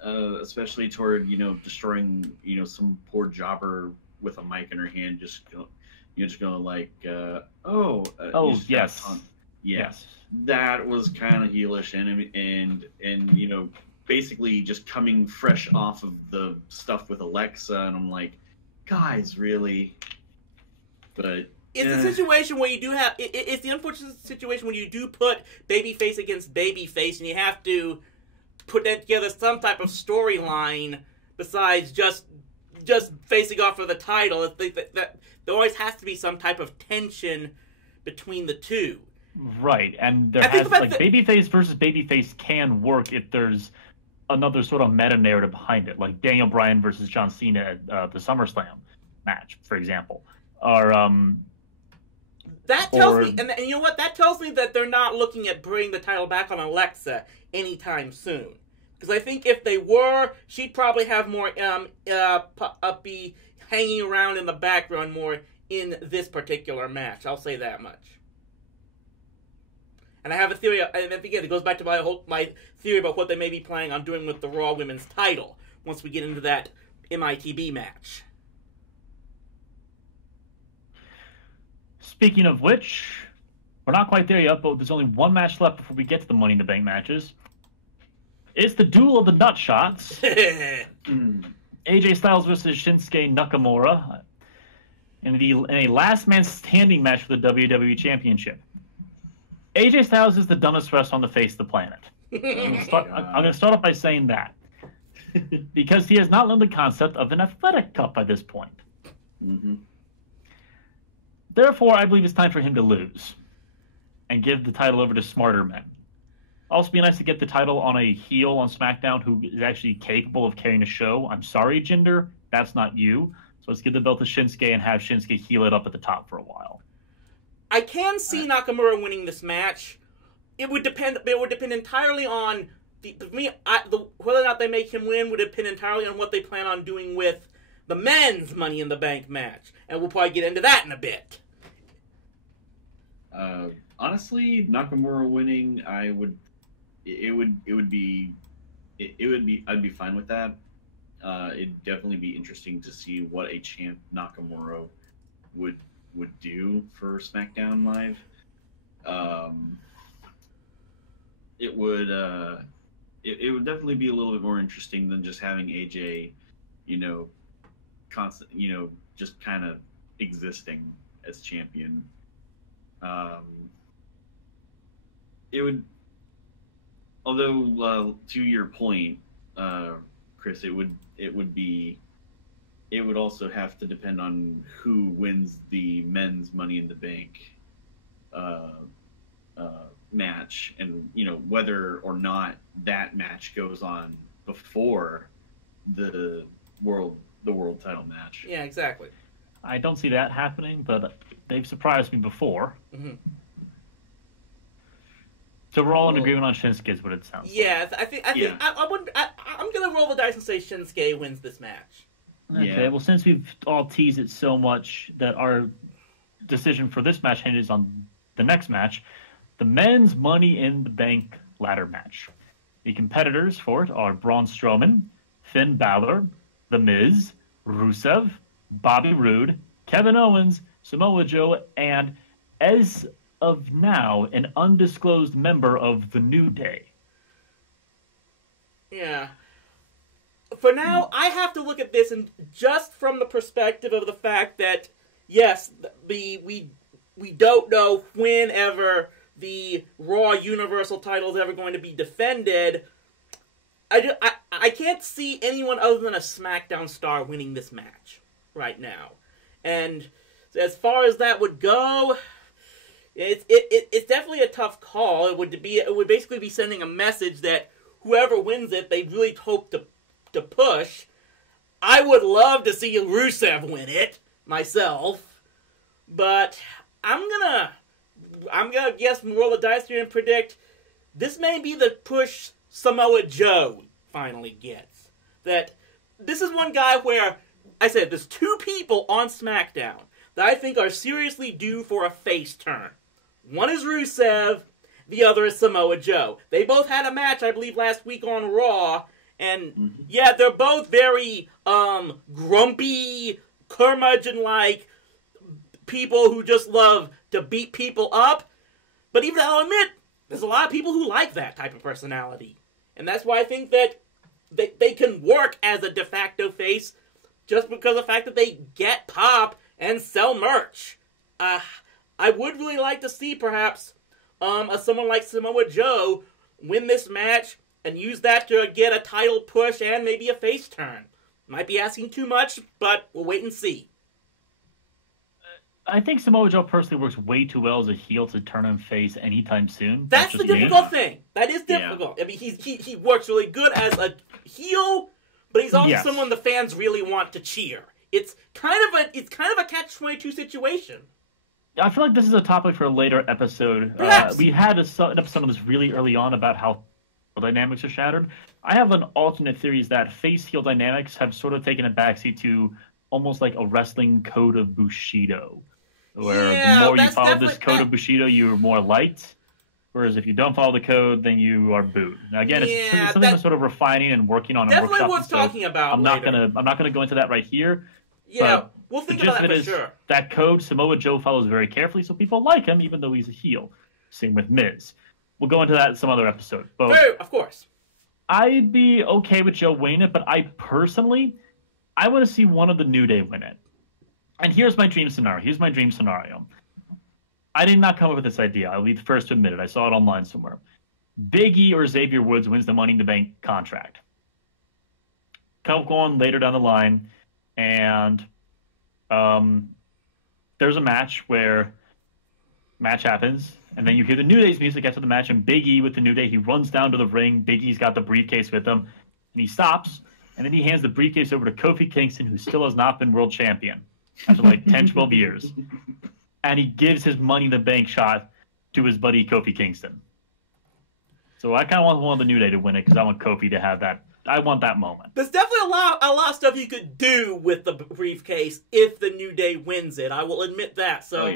especially toward destroying some poor jobber with a mic in her hand, just going like, yes. Yes, that was kind of heelish, and basically just coming fresh off of the stuff with Alexa, and I'm like, guys, really? But it's a situation where you do have it's the unfortunate situation when you do put babyface against babyface, and you have to put that together some type of storyline besides just facing off for the title. That there always has to be some type of tension between the two. Right, and babyface versus babyface can work if there's another sort of meta narrative behind it, like Daniel Bryan versus John Cena at the SummerSlam match, for example. That tells me, and you know what? That tells me that they're not looking at bringing the title back on Alexa anytime soon. Because I think if they were, she'd probably have more be hanging around in the background more in this particular match. I'll say that much. And I have a theory, and again, it goes back to my theory about what they may be planning on doing with the Raw Women's title once we get into that MITB match. Speaking of which, we're not quite there yet, but there's only one match left before we get to the Money in the Bank matches. It's the Duel of the Nut Shots. AJ Styles versus Shinsuke Nakamura in a last man standing match for the WWE Championship. AJ Styles is the dumbest wrestler on the face of the planet. I'm going to start off by saying that. Because he has not learned the concept of an athletic cup by this point. Mm-hmm. Therefore, I believe it's time for him to lose and give the title over to smarter men. Also, be nice to get the title on a heel on SmackDown who is actually capable of carrying a show. I'm sorry, Jinder, that's not you. So let's give the belt to Shinsuke and have Shinsuke heel it up at the top for a while. I can see Nakamura winning this match it would depend. It would depend entirely on whether or not they make him win would depend entirely on what they plan on doing with the men's Money in the Bank match, and we'll probably get into that in a bit. Honestly, Nakamura winning, I'd be fine with that. It'd definitely be interesting to see what a champ Nakamura would do for SmackDown Live. It would definitely be a little bit more interesting than just having AJ, just kind of existing as champion. It would, although to your point, Chris, it would also have to depend on who wins the men's Money in the Bank match, and whether or not that match goes on before the world title match. Yeah, exactly. I don't see that happening, but they've surprised me before. Mm-hmm. So we're all in agreement on Shinsuke, is what it sounds like. Yeah, I think I'm gonna roll the dice and say Shinsuke wins this match. Okay, well, since we've all teased it so much that our decision for this match hinges on the next match, the men's Money in the Bank ladder match. The competitors for it are Braun Strowman, Finn Balor, The Miz, Rusev, Bobby Roode, Kevin Owens, Samoa Joe, and, as of now, an undisclosed member of the New Day. Yeah. For now, I have to look at this and just from the perspective of the fact that, yes, we don't know whenever the Raw Universal title is ever going to be defended. I can't see anyone other than a SmackDown star winning this match right now. And as far as that would go, it's definitely a tough call. It would basically be sending a message that whoever wins it, they really hope to push. I would love to see Rusev win it myself, but I'm gonna guess, roll the dice here and predict this may be the push Samoa Joe finally gets. That this is one guy where I said there's two people on SmackDown that I think are seriously due for a face turn. One is Rusev, the other is Samoa Joe. They both had a match, I believe, last week on Raw, and yeah, they're both very grumpy, curmudgeon-like people who just love to beat people up. But even I'll admit, there's a lot of people who like that type of personality. And that's why I think that they can work as a de facto face just because of the fact that they get pop and sell merch. I would really like to see, perhaps, someone like Samoa Joe win this match and use that to get a title push and maybe a face turn. Might be asking too much, but we'll wait and see. I think Samoa Joe personally works way too well as a heel to turn him face anytime soon. That's the difficult thing. That is difficult. Yeah. I mean, he works really good as a heel, but he's also someone the fans really want to cheer. It's kind of a catch-22 situation. I feel like this is a topic for a later episode. We had an episode on this really early on about how dynamics are shattered. I have an alternate theory is that face-heel dynamics have sort of taken a backseat to almost like a wrestling code of Bushido, where the more you follow this code of Bushido, you're more liked, whereas if you don't follow the code, then you are booed. Now, again, it's something I'm sort of refining and working on. Definitely worth talking about. I'm not gonna go into that right here. Yeah, we'll think about that for sure. That code, Samoa Joe follows very carefully, so people like him, even though he's a heel. Same with Miz. We'll go into that in some other episode. But of course. I'd be okay with Joe winning it, but I want to see one of the New Day win it. And here's my dream scenario. I did not come up with this idea. I'll be the first to admit it. I saw it online somewhere. Big E or Xavier Woods wins the Money in the Bank contract. Come on later down the line, and there's a match happens, and then you hear the New Day's music after the match, and Big E with the New Day, he runs down to the ring. Big E's got the briefcase with him, and he stops, and then he hands the briefcase over to Kofi Kingston, who still has not been world champion after like 10, 12 years. And he gives his Money in the Bank shot to his buddy Kofi Kingston. So I kind of want one of the New Day to win it because I want Kofi to have that. I want that moment. There's definitely a lot of stuff you could do with the briefcase if the New Day wins it. I will admit that. So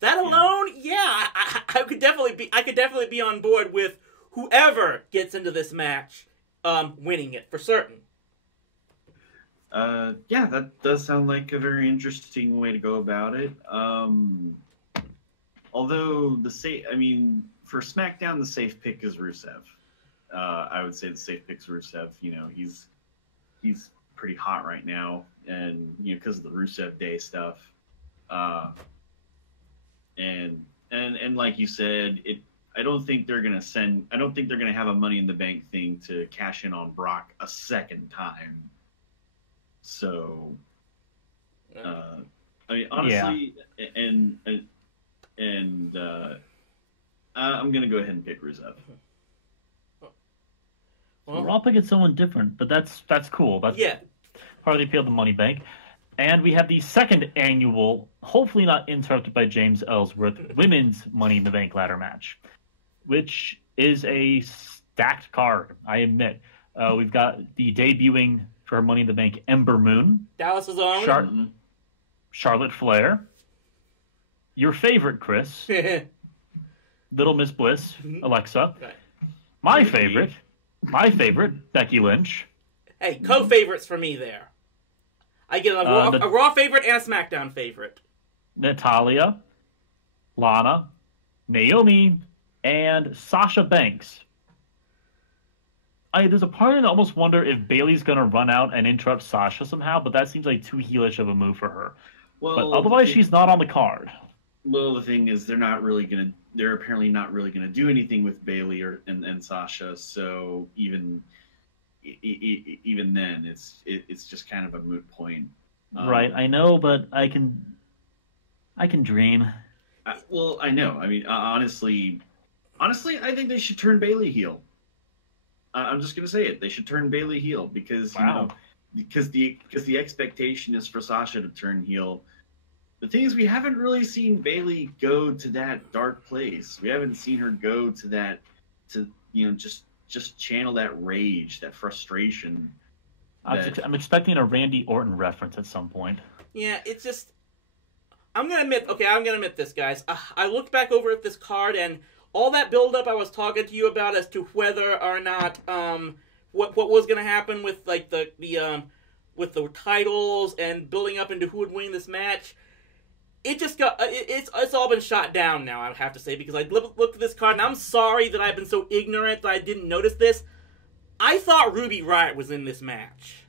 that alone, I could definitely be on board with whoever gets into this match, winning it for certain. That does sound like a very interesting way to go about it. Although for SmackDown, the safe pick is Rusev. I would say the safe pick's Rusev. He's pretty hot right now, and because of the Rusev Day stuff. And like you said, I don't think they're gonna have a Money in the Bank thing to cash in on Brock a second time. So, honestly, I'm gonna go ahead and pick Rusev. Well, we're all picking someone different, but that's cool. That's part of the appeal of the Money Bank. And we have the second annual, hopefully not interrupted by James Ellsworth, women's Money in the Bank ladder match, which is a stacked card, I admit. We've got the debuting for Money in the Bank Ember Moon. Dallas's own. Charlotte Flair. Your favorite, Chris. Little Miss Bliss, Alexa. Okay. My favorite, Becky Lynch. Hey, co-favorites for me there. I get a Raw favorite and a SmackDown favorite. Natalya, Lana, Naomi, and Sasha Banks. There's a part of me that almost wonder if Bayley's going to run out and interrupt Sasha somehow, but that seems like too heelish of a move for her. But otherwise, she's not on the card. Well, the thing is, they're apparently not really gonna do anything with Bayley and Sasha. So even then, it's just kind of a moot point. Right, I know, but I can dream. I know. I mean, honestly, I think they should turn Bayley heel. I'm just gonna say it. They should turn Bayley heel because because the expectation is for Sasha to turn heel. The thing is, we haven't really seen Bayley go to that dark place. We haven't seen her go to that, just channel that rage, that frustration. I'm expecting a Randy Orton reference at some point. Yeah, it's just... I'm going to admit this, guys. I looked back over at this card, and all that build-up I was talking to you about as to whether or not, what was going to happen with, like, with the titles and building up into who would win this match... It's all been shot down now, I have to say, because I looked at this card, and I'm sorry that I've been so ignorant that I didn't notice this. I thought Ruby Riott was in this match.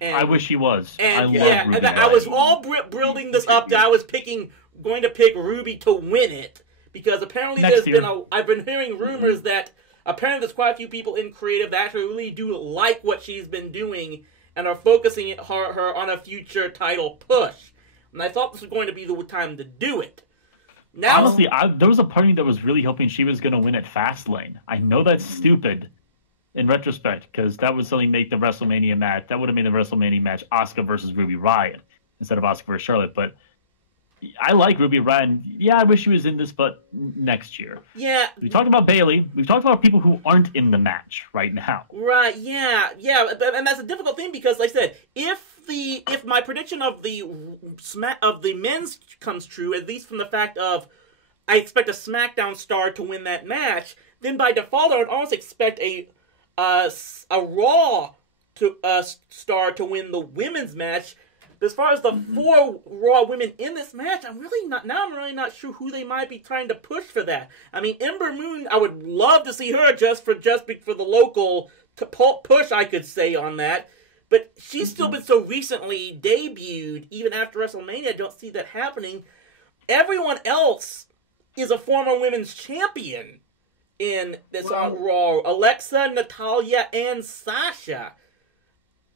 And, I wish he was. And Ruby Riott. I was all building this up that I was going to pick Ruby to win it, because apparently I've been hearing rumors that apparently there's quite a few people in creative that actually really do like what she's been doing and are focusing her on a future title push. And I thought this was going to be the time to do it. Now, honestly, there was a part of me that was really hoping she was going to win at Fastlane. I know that's stupid in retrospect, because that would suddenly make the WrestleMania match. That would have made the WrestleMania match Asuka versus Ruby Riott instead of Asuka versus Charlotte. But I like Ruby Riott. And I wish she was in this, but next year. Yeah. We talked about Bayley. We've talked about people who aren't in the match right now. Right. Yeah. And that's a difficult thing because, like I said, if my prediction of the men's comes true, at least from the fact of I expect a SmackDown star to win that match, then by default I would almost expect a Raw star to win the women's match. But as far as the four Raw women in this match, I'm really not sure who they might be trying to push for that. I mean, Ember Moon, I would love to see her just for the local push, I could say, on that. But she's still been so recently debuted, even after WrestleMania, I don't see that happening. Everyone else is a former women's champion in this on Raw. Alexa, Natalya, and Sasha.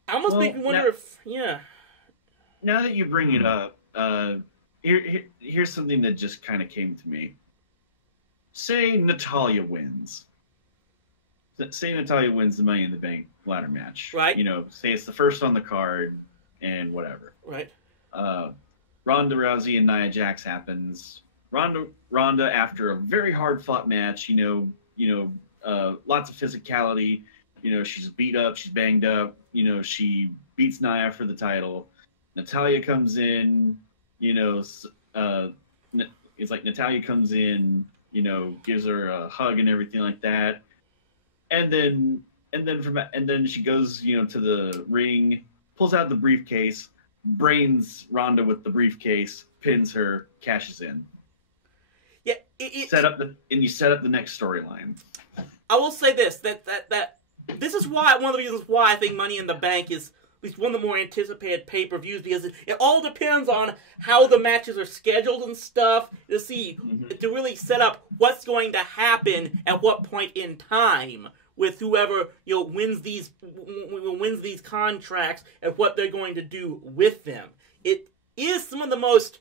I almost make me wonder Now that you bring it up, here's something that just kind of came to me. Say Natalya wins. Say Natalya wins the Money in the Bank ladder match. Right. Say it's the first on the card and whatever. Right. Ronda Rousey and Nia Jax happens. Ronda, after a very hard fought match, lots of physicality. She's beat up, she's banged up. She beats Nia for the title. Natalya comes in. It's like Natalya comes in. Gives her a hug and everything like that. And then she goes, to the ring, pulls out the briefcase, brains Ronda with the briefcase, pins her, cashes in. Yeah, you set up the next storyline. I will say this: that this is why one of the reasons why I think Money in the Bank is at least one of the more anticipated pay-per-views, because it all depends on how the matches are scheduled and stuff to really set up what's going to happen at what point in time with whoever wins these contracts and what they're going to do with them. It is some of the most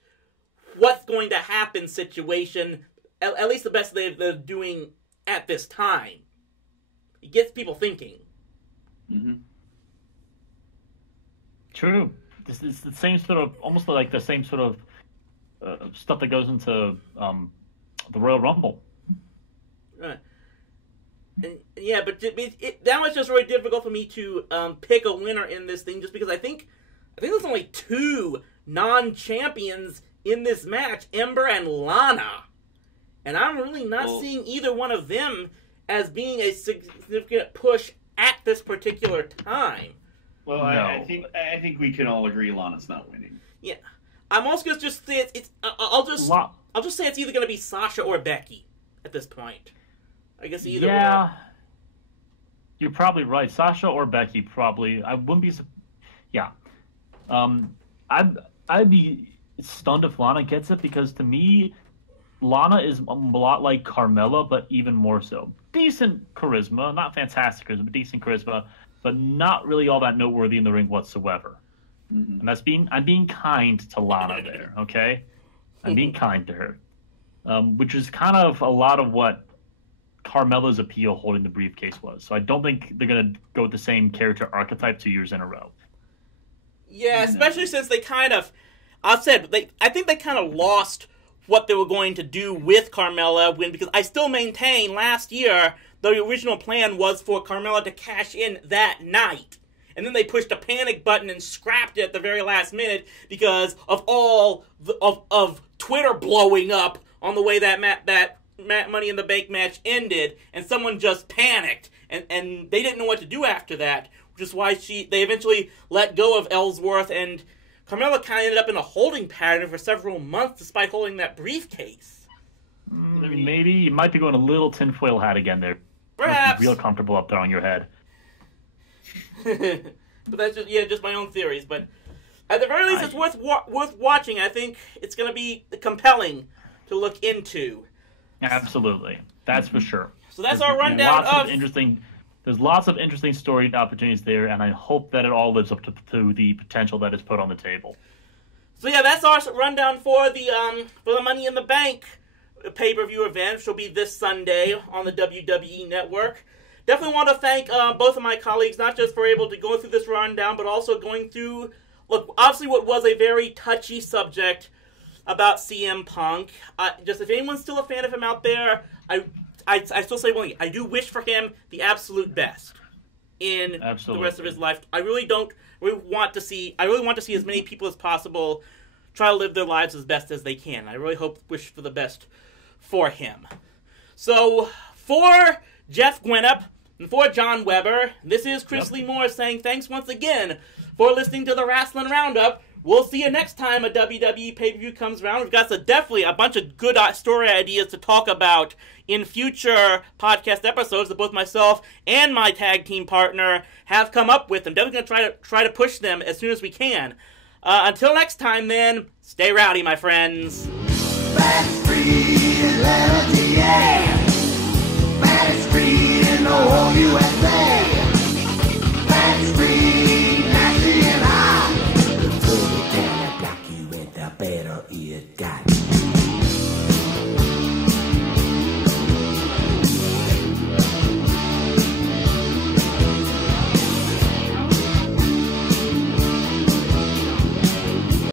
what's going to happen situation, at least the best they're doing at this time. It gets people thinking. Mm-hmm. True. This is the same sort of, almost like the same sort of stuff that goes into the Royal Rumble. And, yeah, but that was just really difficult for me to pick a winner in this thing, just because I think there's only two non-champions in this match, Ember and Lana. And I'm really not seeing either one of them as being a significant push at this particular time. Well, no. I think we can all agree Lana's not winning. Yeah, I'm also going to just say I'll just say it's either going to be Sasha or Becky at this point. I guess either. Yeah, or. You're probably right. Sasha or Becky probably. I wouldn't be. Yeah, I'd be stunned if Lana gets it, because to me, Lana is a lot like Carmella, but even more so. Decent charisma, not fantastic charisma, but decent charisma, but not really all that noteworthy in the ring whatsoever. Mm-hmm. And I'm being kind to Lana there, okay? I'm being kind to her, which is kind of a lot of what Carmella's appeal holding the briefcase was. So I don't think they're going to go with the same character archetype 2 years in a row. Yeah, especially since they kind of, I think they kind of lost what they were going to do with Carmella, because I still maintain last year the original plan was for Carmella to cash in that night. And then they pushed a panic button and scrapped it at the very last minute because of all of Twitter blowing up on the way that Money in the Bank match ended, and someone just panicked, and they didn't know what to do after that, which is why they eventually let go of Ellsworth, and Carmella kind of ended up in a holding pattern for several months despite holding that briefcase. Maybe you might be going a little tinfoil hat again there. Perhaps. Real comfortable up there on your head. But that's just my own theories. But at the very least, it's worth watching. I think it's going to be compelling to look into. Absolutely, that's for sure. So that's our rundown There's lots of interesting story opportunities there, and I hope that it all lives up to the potential that is put on the table. So yeah, that's our rundown for the Money in the Bank pay-per-view event, which will be this Sunday on the WWE Network. Definitely want to thank both of my colleagues, not just for able to go through this rundown, but also going through, obviously what was a very touchy subject about CM Punk. Just if anyone's still a fan of him out there, I still say, I do wish for him the absolute best in the rest of his life. I really want to see as many people as possible try to live their lives as best as they can. I really wish for the best for him. So, for Jeff Gwinnett and for John Weber, this is Chris Lee Moore saying thanks once again for listening to the Rasslin Roundup. We'll see you next time a WWE pay-per-view comes around. We've got definitely a bunch of good story ideas to talk about in future podcast episodes that both myself and my tag team partner have come up with. I'm definitely going to try to push them as soon as we can. Until next time, then, stay rowdy, my friends. Backstreet in LGA. Backstreet in the whole USA. Backstreet, nasty and hot. The further down I block you in, the better it got.